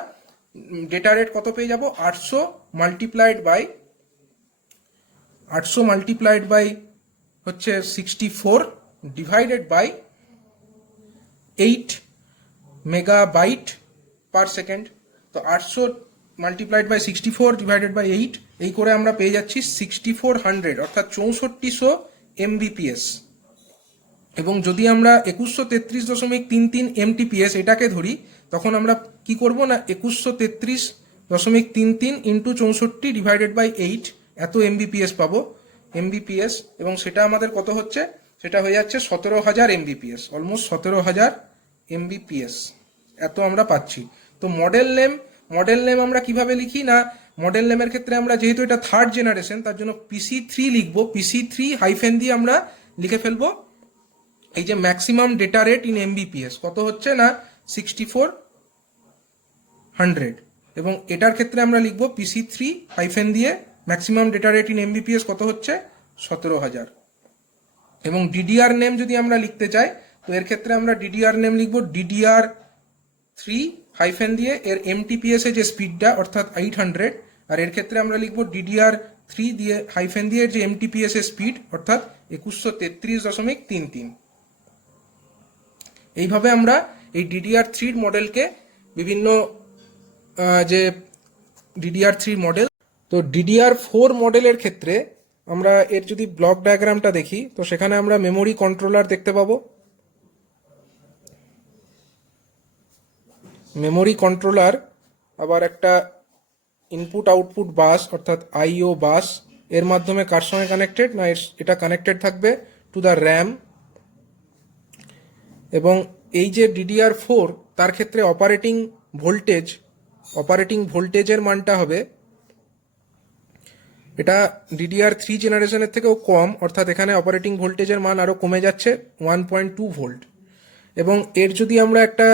ডেটা রেট কত পেয়ে যাব, 800 মাল্টিপ্লাইড বাই হচ্ছে 64 divided by 8 megabyte per second. তো 800 মাল্টিপ্লাইড বাই 64 ডিভাইডেড বাই 8, এই করে আমরা পেয়ে যাচ্ছি 6400, অর্থাৎ 6400 MBPS। এবং যদি আমরা 2133.33 MTPS এটাকে ধরি, তখন আমরা কি করব না, 2133.33 ইন্টু 64 ডিভাইডেড বাই 8 এত MBPS পাবো, MBPS, এবং সেটা আমাদের কত হচ্ছে, সেটা হয়ে যাচ্ছে 17000 MBPS, অলমোস্ট 17000 MBPS এত আমরা পাচ্ছি। তো মডেল নেম আমরা কিভাবে লিখি না, মডেল নেমের ক্ষেত্রে আমরা যেহেতু এটা 3rd জেনারেশন, তার জন্য PC3 লিখবো, PC3 হাইফেন দিয়ে আমরা লিখে ফেলবো এই যে maximum data rate in MBPS কত হচ্ছে না 6400, এবং এটার ক্ষেত্রে আমরা লিখবো PC3 হাইফেন দিয়ে maximum data rate in MBPS কত হচ্ছে 17000। এবং DDR নেম যদি আমরা লিখতে চাই, তো এর ক্ষেত্রে আমরা DDR নেম লিখবো DDR3 হাইফেন দিয়ে এর MTPS এর যে স্পিডটা অর্থাৎ 800, আর এর ক্ষেত্রে আমরা লিখবো DDR3 দিয়ে হাইফেন দিয়ে যে MTPS এর স্পিড অর্থাৎ 2133.33। এইভাবে আমরা এই DDR3 মডেলকে বিভিন্ন যে DDR3 মডেল, তো DDR4 মডেলের ক্ষেত্রে আমরা এর যদি ব্লক ডায়াগ্রামটা দেখি, তো সেখানে আমরা মেমোরি কন্ট্রোলার দেখতে পাবো। মেমোরি কন্ট্রোলার আবার একটা ইনপুট আউটপুট বাস অর্থাৎ IO বাস, এর মাধ্যমে কার সঙ্গে কানেক্টেড না, এটা কানেক্টেড থাকবে টু দ্য র্যাম। এবং এই যে DDR4, তার ক্ষেত্রে অপারেটিং ভোল্টেজের মানটা হবে, এটা DDR3 জেনারেশনের থেকেও কম, অর্থাৎ এখানে অপারেটিং ভোল্টেজের মান আরও কমে যাচ্ছে 1.2 ভোল্ট। এবং এর যদি আমরা একটা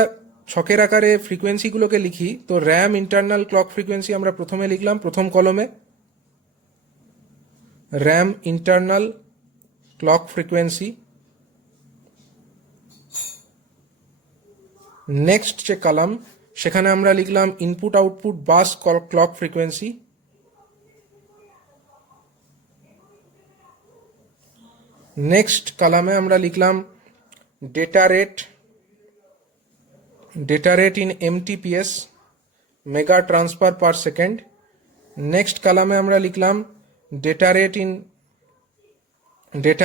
ছকের আকারে ফ্রিকোয়েন্সিগুলোকে লিখি, তো র্যাম ইন্টারনাল ক্লক ফ্রিকোয়েন্সি আমরা প্রথমে লিখলাম প্রথম কলমে, RAM internal clock frequency. Next যে কলাম, সেখানে আমরা লিখলাম input output bus clock frequency. Next কলামে আমরা লিখলাম data rate in MTPS mega transfer per second. Next কলামে আমরা লিখলাম data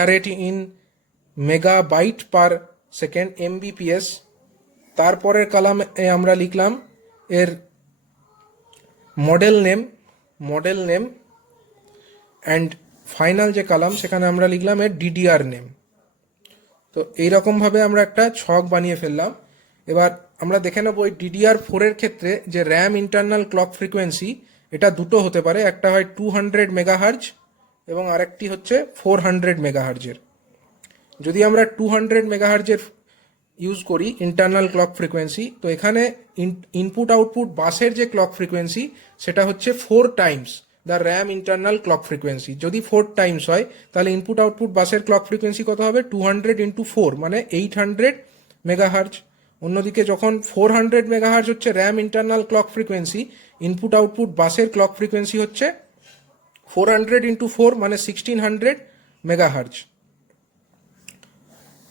rate in megabyte per second MBPS। তারপরের কলামে আমরা লিখলাম এর মডেল নেম, অ্যান্ড ফাইনাল যে কলাম, সেখানে আমরা লিখলাম এর DDR নেম। তো এইরকমভাবে আমরা একটা ছক বানিয়ে ফেললাম। এবার আমরা দেখে নেব এই DDR4 এর ক্ষেত্রে যে র্যাম ইন্টারনাল ক্লক ফ্রিকোয়েন্সি, এটা দুটো হতে পারে, একটা হয় 200 মেগাহার্জ এবং আরেকটি হচ্ছে 400 মেগাহার্জের। যদি আমরা 200 মেগাহার্জের ইউজ করি ইন্টারনাল ক্লক ফ্রিকোয়েন্সি, তো এখানে ইনপুট আউটপুট বাসের যে ক্লক ফ্রিকোয়েন্সি সেটা হচ্ছে 4 Times the RAM internal clock frequency. যদি 4 টাইমস হয় তাহলে ইনপুট আউটপুট বাসের ক্লক ফ্রিকোয়েন্সি কত হবে? 200 ইন্টু 4 মানে 800 মেগাহার্জ। অন্যদিকে যখন 400 মেগাহার্জ হচ্ছে RAM internal clock frequency, input output বাসের ক্লক ফ্রিকোয়েন্সি হচ্ছে 400 ইন্টু 4 মানে 1600 মেগাহার্জ।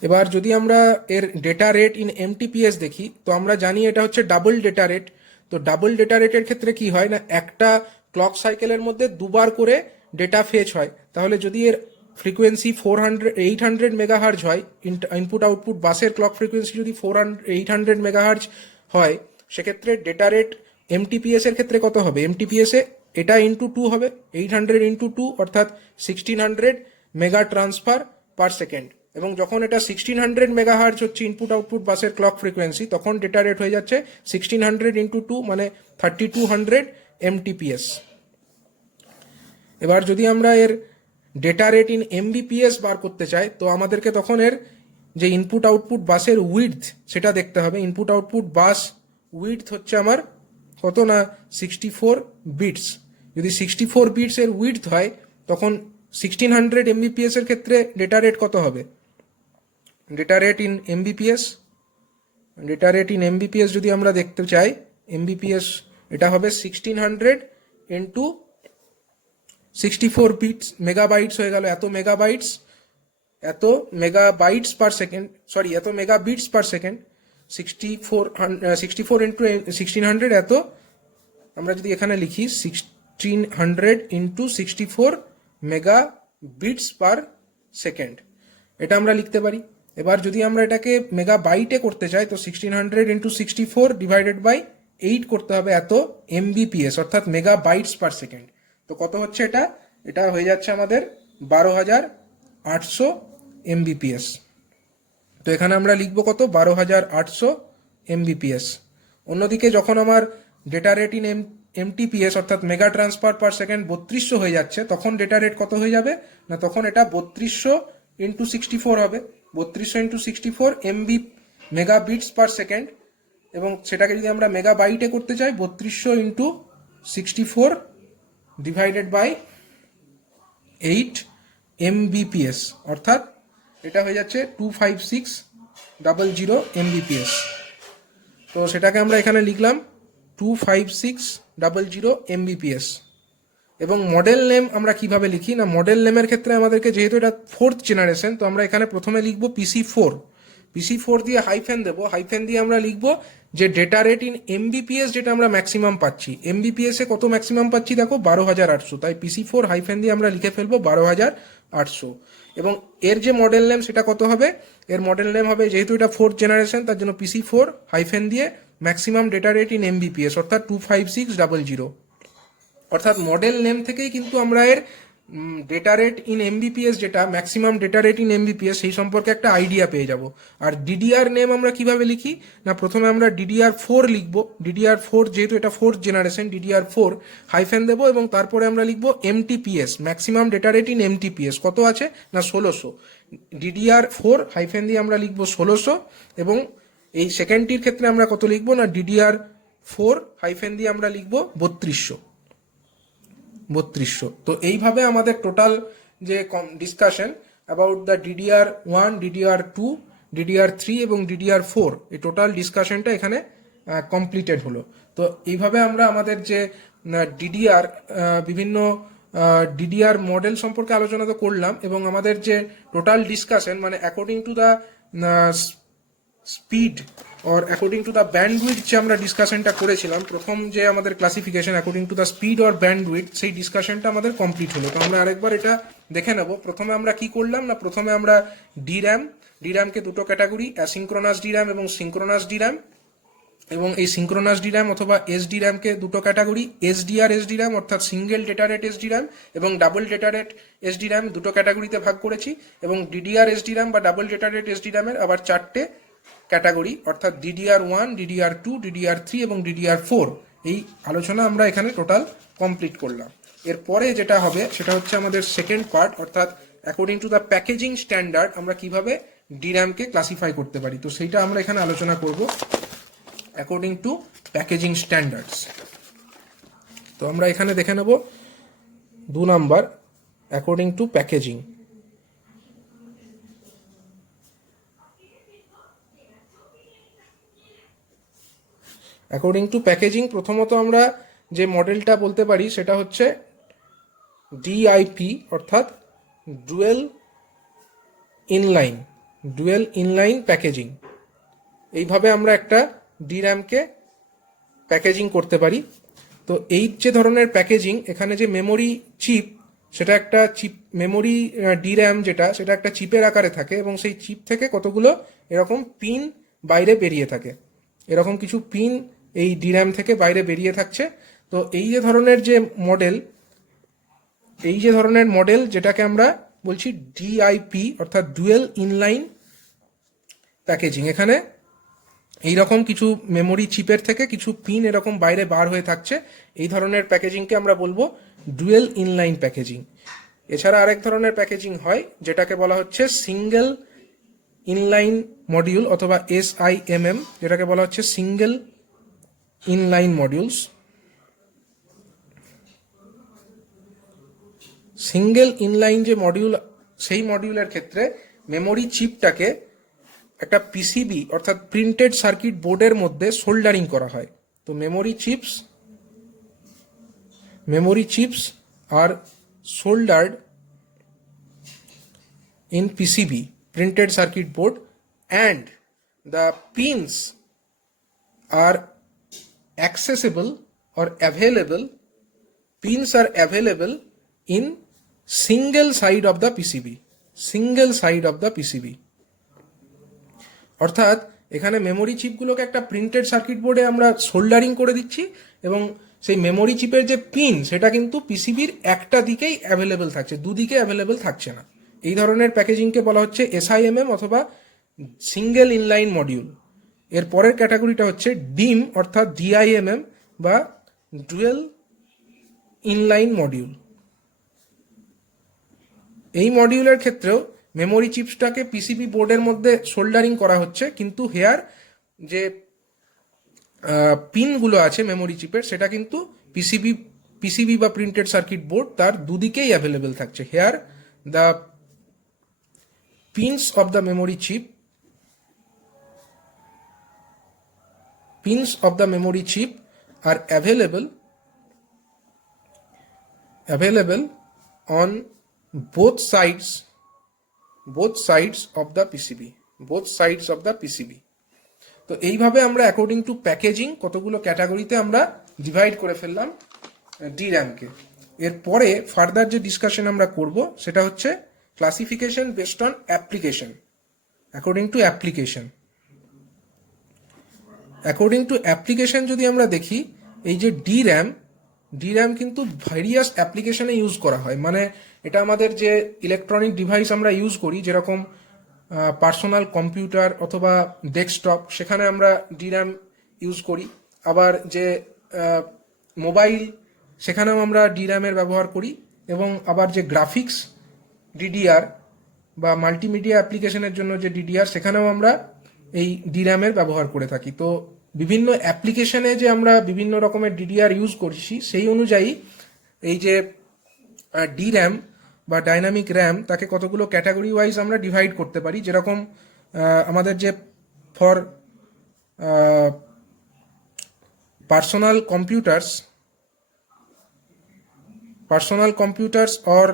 এবার যদি আমরা এর ডেটা রেট ইন এমটিপিএস দেখি, তো আমরা জানি এটা হচ্ছে ডাবল ডেটা রেট। তো ডাবল ডেটা রেটের ক্ষেত্রে কি হয় না, একটা ক্লক সাইকেলের মধ্যে দুবার করে ডেটা ফেচ হয়। তাহলে যদি এর ফ্রিকোয়েন্সি 800 মেগাহার্জ হয়, ইনপুট আউটপুট বাসের ক্লক ফ্রিকোয়েন্সি যদি 800 মেগাহার্জ হয়, সেক্ষেত্রে ডেটা রেট এমটিপিএস এর ক্ষেত্রে কত হবে? এমটিপিএস এ এটা ইন্টু 2 হবে, 800 ইন্টু 2 অর্থাৎ 1600 মেগা ট্রান্সফার পার সেকেন্ড। এবং যখন এটা 1600 মেগাহার্জ হচ্ছে ইনপুট আউটপুট বাসের ক্লক ফ্রিকোয়েন্সি, তখন ডেটা রেট হয়ে যাচ্ছে 1600 ইন্টু 2 মানে 3200 এমটিপিএস। এবার যদি আমরা এর ডেটা রেট ইন এমবিপিএস বার করতে চাই, তো আমাদেরকে তখন এর যে ইনপুট আউটপুট বাসের উইডথ সেটা দেখতে হবে। ইনপুট আউটপুট বাস উইডথ হচ্ছে আমার কত না 64 বিটস। যদি 64 বিটস এর উইডথ হয়, তখন 1600 এমবিপিএস এর ক্ষেত্রে ডেটা রেট কত হবে? ডেটা রেট ইন এমবিপিএস যদি আমরা দেখতে চাই, এমবিপিএস এটা হবে 1600 ইন্টু 64 বিটস, মেগাবাইটস হয়ে গেল। এত মেগাবাইটস পার সেকেন্ড, সরি এত মেগাবিটস পার সেকেন্ড। 64 ইন্টু 1600 এত, আমরা যদি এখানে লিখি 1600 ইন্টু 64 মেগাবিটস পার সেকেন্ড, এটা আমরা লিখতে পারি। এবার যদি আমরা এটাকে মেগাবাইটে করতে চাই, তো 1600 ইন্টু 64 ডিভাইডেড বাই 8 করতে হবে, এত এমবিপিএস অর্থাৎ মেগাবাইটস পার সেকেন্ড। তো কত হচ্ছে এটা? এটা হয়ে যাচ্ছে আমাদের 12800 এমবিপিএস। তো এখানে আমরা লিখবো কত? 12800 এমবিপিএস। অন্যদিকে যখন আমার ডেটা রেট ইন এমটিপিএস অর্থাৎ মেগা ট্রান্সফার পার সেকেন্ড 3200 হয়ে যাচ্ছে, তখন ডেটা রেট কত হয়ে যাবে না, তখন এটা 3200 ইন্টু 64 হবে। 3200 ইন্টু 64 এমবি মেগাবিটস পার সেকেন্ড, এবং সেটাকে যদি আমরা মেগাবাইটে করতে চাই, 3200 ইন্টু 64 ডিভাইডেড বাই 8 এমবিপিএস, অর্থাৎ এটা হয়ে যাচ্ছে 25600 এমবিপিএস। তো সেটাকে আমরা এখানে লিখলাম 25600 এমবিপিএস। এবং মডেল নেম আমরা কিভাবে লিখি না, মডেল নেমের ক্ষেত্রে আমাদেরকে, যেহেতু এটা 4th জেনারেশন, তো আমরা এখানে প্রথমে লিখবো PC4 দিয়ে হাইফেন দেবো। হাইফেন দিয়ে আমরা লিখবো যে ডেটা রেট ইন এমবিপিএস যেটা আমরা ম্যাক্সিমাম পাচ্ছি। এমবিপিএস এ কত ম্যাক্সিমাম পাচ্ছি দেখো? 12800। তাই PC4 হাইফেন দিয়ে আমরা লিখে ফেলবো 12800। এবং এর যে মডেল নেম সেটা কত হবে? এর মডেল নেম হবে, যেহেতু এটা 4th জেনারেশন, তার জন্য PC4 হাইফেন দিয়ে maximum data rate in Mbps অর্থাৎ 25600। অর্থাৎ মডেল নেম থেকেই কিন্তু আমরা এর ডেটা রেট ইন এমবিপিএস যেটা maximum data rate in Mbps সেই সম্পর্কে একটা আইডিয়া পেয়ে যাব। আর ডিডিআর নেম আমরা কিভাবে লিখি না, প্রথমে আমরা DDR4 লিখবো। DDR4 যেহেতু এটা 4th জেনারেশন, DDR4 হাইফেন দেবো এবং তারপরে আমরা লিখবো এমটিপিএস, ম্যাক্সিমাম ডেটা রেট ইন এমটিপিএস কত আছে না 1600। DDR4 হাইফেন দিয়ে আমরা লিখবো 1600, এবং এই সেকেন্ডটির ক্ষেত্রে আমরা কত লিখবো না, DDR4 হাইফেন দিয়ে আমরা লিখবো 3200। তো এইভাবে আমাদের টোটাল যে discussion about the DDR1, DDR2, DDR3 এবং DDR4, এই টোটাল ডিসকাশনটা এখানে কমপ্লিটেড হলো। তো এইভাবে আমরা আমাদের যে ডিডিআর বিভিন্ন ডিডিআর মডেল সম্পর্কে আলোচনা তো করলাম, এবং আমাদের যে টোটাল ডিসকাশন মানে according to the speed or according to the bandwidth যে আমরা ডিসকাশনটা করেছিলাম, প্রথম যে আমাদের classification according to the speed or bandwidth, সেই ডিসকাশনটা আমাদের কমপ্লিট হলো। তো আমরা আরেকবার এটা দেখে নেব। প্রথমে আমরা কি করলাম না, প্রথমে আমরা ডির্যামকে দুটো ক্যাটাগরি, অ্যাসিঙ্ক্রোনাস ডির্যাম এবং সিঙ্ক্রোনাস ডির্যাম, এবং এই সিঙ্ক্রোনাস ডির্যাম অথবা এসডির্যামকে দুটো ক্যাটাগরি, এসডির্যাম অর্থাৎ সিঙ্গেল ডেটা রেট এসডির্যাম এবং ডাবল ডেটা রেট এসডির্যাম দুটো ক্যাটাগরিতে ভাগ করেছি। এবং ডিডিআর এসডির্যাম বা ডাবল ডেটা রেট এসডির্যামের আবার 4টে ক্যাটাগরি, অর্থাৎ DDR1, DDR2, DDR3 এবং DDR4, এই আলোচনা আমরা এখানে টোটাল কমপ্লিট করলাম। এরপরে যেটা হবে সেটা হচ্ছে আমাদের সেকেন্ড পার্ট, অর্থাৎ according to the packaging standard আমরা কিভাবে ডির্যামকে ক্লাসিফাই করতে পারি, তো সেইটা আমরা এখানে আলোচনা করব অ্যাকর্ডিং টু প্যাকেজিং স্ট্যান্ডার্ডস। তো আমরা এখানে দেখে নেব 2 number according to packaging. According to packaging প্রথমত আমরা যে মডেলটা বলতে পারি সেটা হচ্ছে ডিআইপি, অর্থাৎ ডুয়েল ইনলাইন প্যাকেজিং। এইভাবে আমরা একটা ডির্যামকে প্যাকেজিং করতে পারি। তো এই যে ধরনের প্যাকেজিং, এখানে যে মেমোরি চিপ, সেটা একটা চিপ মেমোরি ডির্যাম যেটা, সেটা একটা চিপের আকারে থাকে এবং সেই চিপ থেকে কতগুলো এরকম পিন বাইরে বেরিয়ে থাকে, এরকম কিছু পিন এই ডির্যাম থেকে বাইরে বেরিয়ে থাকছে। তো এই যে ধরনের মডেল যেটাকে আমরা বলছি ডিআইপি, অর্থাৎ ডুয়েল ইনলাইন প্যাকেজিং, এখানে এইরকম কিছু মেমোরি চিপের থেকে কিছু পিন এরকম বাইরে বার হয়ে থাকছে, এই ধরনের প্যাকেজিংকে আমরা বলবো ডুয়েল ইনলাইন প্যাকেজিং। এছাড়া আরেক ধরনের প্যাকেজিং হয় যেটাকে বলা হচ্ছে সিঙ্গেল ইনলাইন মডিউল অথবা SIMM, যেটাকে বলা হচ্ছে single inline modules. Single inline যে মডিউল, সেই মডিউলের ক্ষেত্রে মেমোরি চিপটাকে একটা পিসিবি অর্থাৎ প্রিন্টেড সার্কিট বোর্ডের মধ্যে সোল্ডারিং করা হয়। তো মেমোরি চিপস আর soldered in PCB printed circuit board and the pins are accessible or available in single side of the PCB অর্থাৎ এখানে মেমোরি চিপগুলোকে একটা প্রিন্টেড সার্কিট বোর্ডে আমরা সোল্ডারিং করে দিচ্ছি এবং সেই মেমোরি চিপের যে পিন সেটা কিন্তু পিসিবির একটা দিকেই অ্যাভেলেবেল থাকছে, দুদিকে অ্যাভেলেবেল থাকছে না। এই ধরনের প্যাকেজিংকে বলা হচ্ছে SIMM অথবা সিঙ্গেল ইনলাইন মডিউল। এর পরের ক্যাটাগরিটা হচ্ছে ডিম অর্থাৎ DIMM বা ডুয়েল ইনলাইন মডিউল। এই মডিউলের ক্ষেত্রেও মেমোরি চিপসটাকে পিসিবি বোর্ডের মধ্যে সোল্ডারিং করা হচ্ছে, কিন্তু হেয়ার যে পিনগুলো আছে মেমোরি চিপের সেটা কিন্তু পিসিবি বা প্রিন্টেড সার্কিট বোর্ড তার দুদিকেই অ্যাভেলেবেল থাকছে। Here the pins of the memory chip are available on both sides of the PCB. তো এইভাবে আমরা অ্যাকর্ডিং টু প্যাকেজিং কতগুলো ক্যাটাগরিতে আমরা ডিভাইড করে ফেললাম ডির্যামকে। এরপরে ফার্দার যে ডিসকাশন আমরা করব সেটা হচ্ছে classification based on application, according to application যদি আমরা দেখি, এই যে ডির্যাম কিন্তু ভেরিয়াস অ্যাপ্লিকেশনে ইউজ করা হয়। মানে এটা আমাদের যে ইলেকট্রনিক ডিভাইস আমরা ইউজ করি, যেরকম পার্সোনাল কম্পিউটার অথবা ডেস্কটপ, সেখানে আমরা ডির্যাম ইউজ করি। আবার যে মোবাইল, সেখানেও আমরা ডির্যামের ব্যবহার করি। এবং আবার যে গ্রাফিক্স DDR বা মাল্টিমিডিয়া অ্যাপ্লিকেশনের জন্য যে DDR, সেখানেও আমরা এই ডির্যামের ব্যবহার করে থাকি। তো বিভিন্ন অ্যাপ্লিকেশনে যে আমরা বিভিন্ন রকমের DDR ইউজ করছি, সেই অনুযায়ী এই যে ডির্যাম বা ডাইনামিক র্যাম, তাকে কতগুলো ক্যাটাগরি ওয়াইজ আমরা ডিভাইড করতে পারি। যেরকম আমাদের যে ফর পার্সোনাল কম্পিউটার্স অর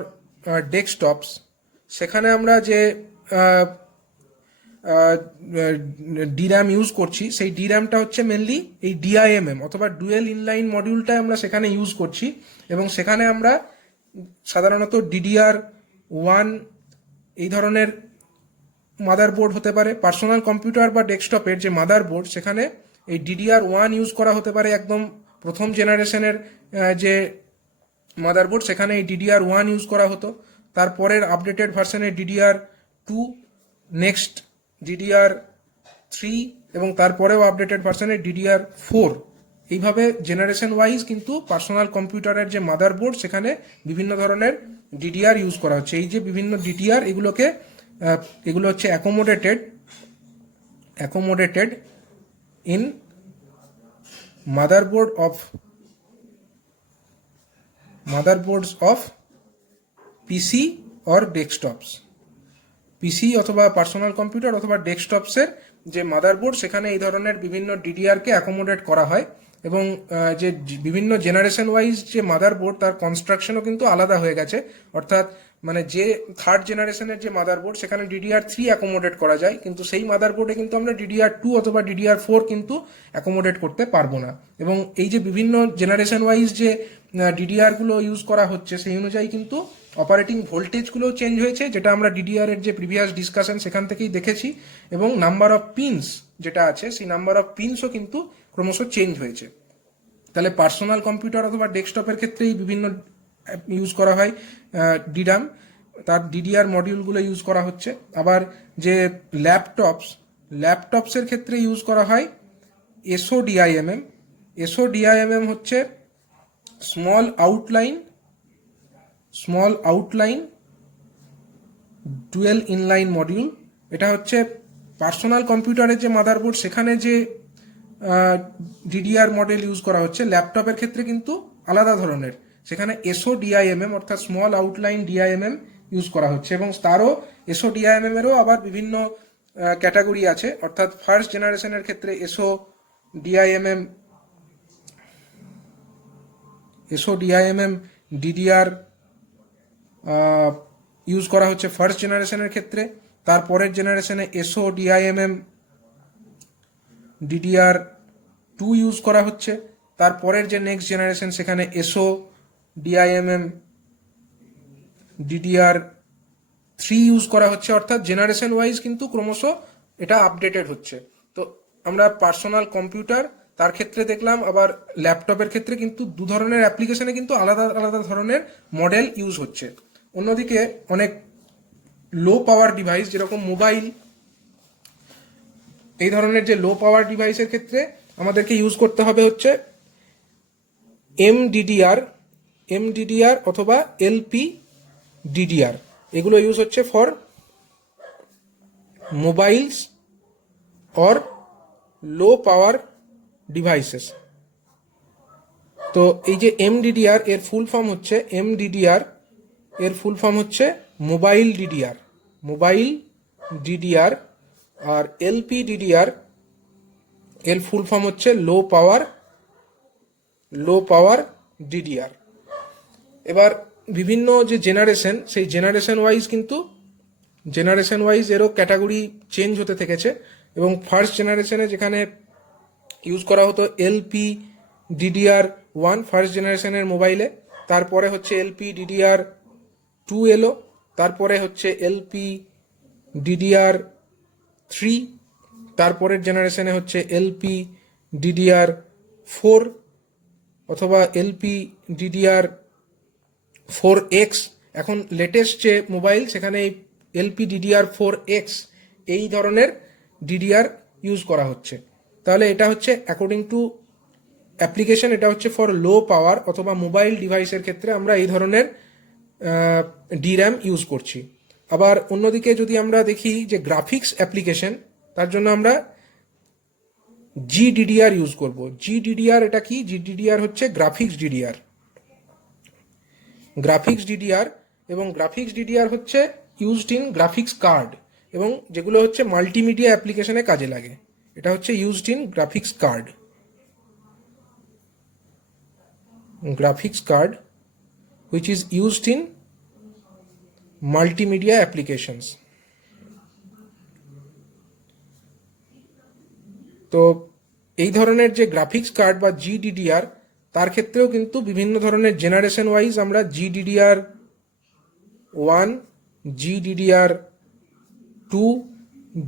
ডেস্কটপস, সেখানে আমরা যে ডির্যাম ইউজ করছি, সেই ডির্যামটা হচ্ছে মেনলি এই DIMM অথবা ডুয়েল ইনলাইন মডিউলটা আমরা সেখানে ইউজ করছি। এবং সেখানে আমরা সাধারণত DDR1 এই ধরনের মাদারবোর্ড হতে পারে। পার্সোনাল কম্পিউটার বা ডেস্কটপের যে মাদারবোর্ড, সেখানে এই DDR1 ইউজ করা হতে পারে, একদম প্রথম জেনারেশনের যে মাদারবোর্ড, সেখানে এই DDR1 ইউজ করা হতো। তারপরের আপডেটেড ভার্সনের DDR2, নেক্সট DDR3 এবং তারপরেও আপডেটেড ভার্সনের DDR4, এইভাবে জেনারেশন ওয়াইজ কিন্তু পার্সোনাল কম্পিউটারের যে মাদারবোর্ড সেখানে বিভিন্ন ধরনের ডিডিআর ইউজ করা হচ্ছে। এই যে বিভিন্ন ডিডিআর এগুলো হচ্ছে accommodated in motherboards of PC or desktops। পিসি অথবা পার্সোনাল কম্পিউটার অথবা ডেস্কটপসের যে মাদারবোর্ড সেখানে এই ধরনের বিভিন্ন ডিডিআরকে অ্যাকোমোডেট করা হয়, এবং যে বিভিন্ন জেনারেশন ওয়াইজ যে মাদারবোর্ড তার কনস্ট্রাকশনও কিন্তু আলাদা হয়ে গেছে। অর্থাৎ মানে যে থার্ড জেনারেশনের যে মাদারবোর্ড সেখানে DDR3 অ্যাকোমোডেট করা যায়, কিন্তু সেই মাদারবোর্ডে কিন্তু আমরা DDR2 অথবা DDR4 কিন্তু অ্যাকোমোডেট করতে পারবো না। এবং এই যে বিভিন্ন জেনারেশন ওয়াইজ যে ডিডিআরগুলো ইউজ করা হচ্ছে সেই অনুযায়ী কিন্তু অপারেটিং ভোল্টেজগুলো চেঞ্জ হয়েছে, যেটা আমরা ডিডিআর এর যে প্রিভিয়াস ডিসকাশন সেখান থেকেই দেখেছি, এবং নাম্বার অফ পিনস যেটা আছে সেই নাম্বার অফ পিনসও কিন্তু ক্রমশ চেঞ্জ হয়েছে। তাহলে পার্সোনাল কম্পিউটার অথবা ডেস্কটপের ক্ষেত্রেই বিভিন্ন ইউজ করা হয় ডিরাম, তার ডিডিআর মডিউলগুলো ইউজ করা হচ্ছে। আবার যে ল্যাপটপসের ক্ষেত্রে ইউজ করা হয় এসওডিআইএমএম হচ্ছে small outline dual inline module. এটা হচ্ছে পার্সোনাল কম্পিউটারের যে মাদারবোর্ড সেখানে যে ডিডিআর মডেল ইউজ করা হচ্ছে, ল্যাপটপের ক্ষেত্রে কিন্তু আলাদা ধরনের, সেখানে এসওডিআইএমএম অর্থাৎ স্মল আউটলাইন ডিআইএমএম ইউজ করা হচ্ছে। এবং তারও এসওডিআইএমএম এরও আবার বিভিন্ন ক্যাটাগরি আছে, অর্থাৎ ফার্স্ট জেনারেশনের ক্ষেত্রে এসওডিআইএমএম ডিডিআর ইউজ করা হচ্ছে ফার্স্ট জেনারেশনের ক্ষেত্রে। তারপরের জেনারেশনে এসওডিআইএমএম DDR2 ইউজ করা হচ্ছে। তারপরের যে নেক্সট জেনারেশন সেখানে এসওডিআইএমএম DDR3 ইউজ করা হচ্ছে। অর্থাৎ জেনারেশন ওয়াইজ কিন্তু ক্রমশ এটা আপডেটেড হচ্ছে। তো আমরা পার্সোনাল কম্পিউটার তার ক্ষেত্রে দেখলাম, আবার ল্যাপটপের ক্ষেত্রে কিন্তু দু ধরনের অ্যাপ্লিকেশনে কিন্তু আলাদা আলাদা ধরনের মডেল ইউজ হচ্ছে। অন্যদিকে অনেক লো পাওয়ার ডিভাইস যেরকম মোবাইল, এই ধরনের যে লো পাওয়ার ডিভাইসের ক্ষেত্রে আমাদেরকে ইউজ করতে হবে হচ্ছে এমডিডিআর অথবা LPDDR। এগুলো ইউজ হচ্ছে for mobiles or low power devices. তো এই যে এমডিডিআর এর ফুল ফর্ম হচ্ছে মোবাইল ডিডিআর, আর LPDDR এর ফুল ফর্ম হচ্ছে লো পাওয়ার ডিডিআর। এবার বিভিন্ন যে জেনারেশন সেই জেনারেশন ওয়াইজ এরও ক্যাটাগরি চেঞ্জ হতে থেকেছে। এবং ফার্স্ট জেনারেশনে যেখানে ইউজ করা হতো LPDDR1 ফার্স্ট জেনারেশনের মোবাইলে, তারপরে হচ্ছে LPDDR2 এলো, তারপরে হচ্ছে LPDDR3, তারপরের জেনারেশনে হচ্ছে LPDDR4 অথবা LPDDR4X। এখন লেটেস্ট যে মোবাইল সেখানে LPDDR4X এই ধরনের ডিডিআর ইউজ করা হচ্ছে। তাহলে এটা হচ্ছে অ্যাকর্ডিং টু অ্যাপ্লিকেশন, এটা হচ্ছে ফর লো পাওয়ার অথবা মোবাইল ডিভাইসের ক্ষেত্রে আমরা এই ধরনের ডির্যাম ইউজ করছি। আবার অন্যদিকে যদি আমরা দেখি যে গ্রাফিক্স অ্যাপ্লিকেশন, তার জন্য আমরা GDDR ইউজ করব। GDDR এটা কি? GDDR হচ্ছে গ্রাফিক্স ডিডিআর, এবং গ্রাফিক্স ডিডিআর হচ্ছে ইউজড ইন গ্রাফিক্স কার্ড, এবং যেগুলো হচ্ছে মাল্টিমিডিয়া অ্যাপ্লিকেশনে কাজে লাগে। এটা হচ্ছে used in graphics card which is used in multimedia applications। তো এই ধরনের যে গ্রাফিক্স কার্ড বা GDDR তার ক্ষেত্রেও কিন্তু বিভিন্ন ধরনের জেনারেশন ওয়াইজ আমরা GDDR1, GDDR2,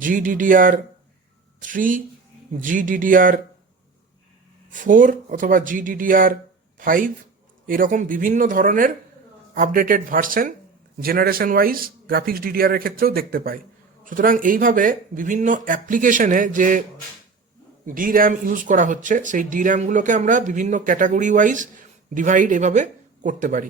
GDDR3, GDDR4 অথবা GDDR5 এরকম বিভিন্ন ধরনের updated version generation wise graphics DDR এর ক্ষেত্রেও দেখতে পাই। সুতরাং এইভাবে বিভিন্ন অ্যাপ্লিকেশনে যে ডি র্যাম ইউজ করা হচ্ছে সেই ডি র্যামগুলোকে আমরা বিভিন্ন ক্যাটাগরি ওয়াইজ ডিভাইড এভাবে করতে পারি।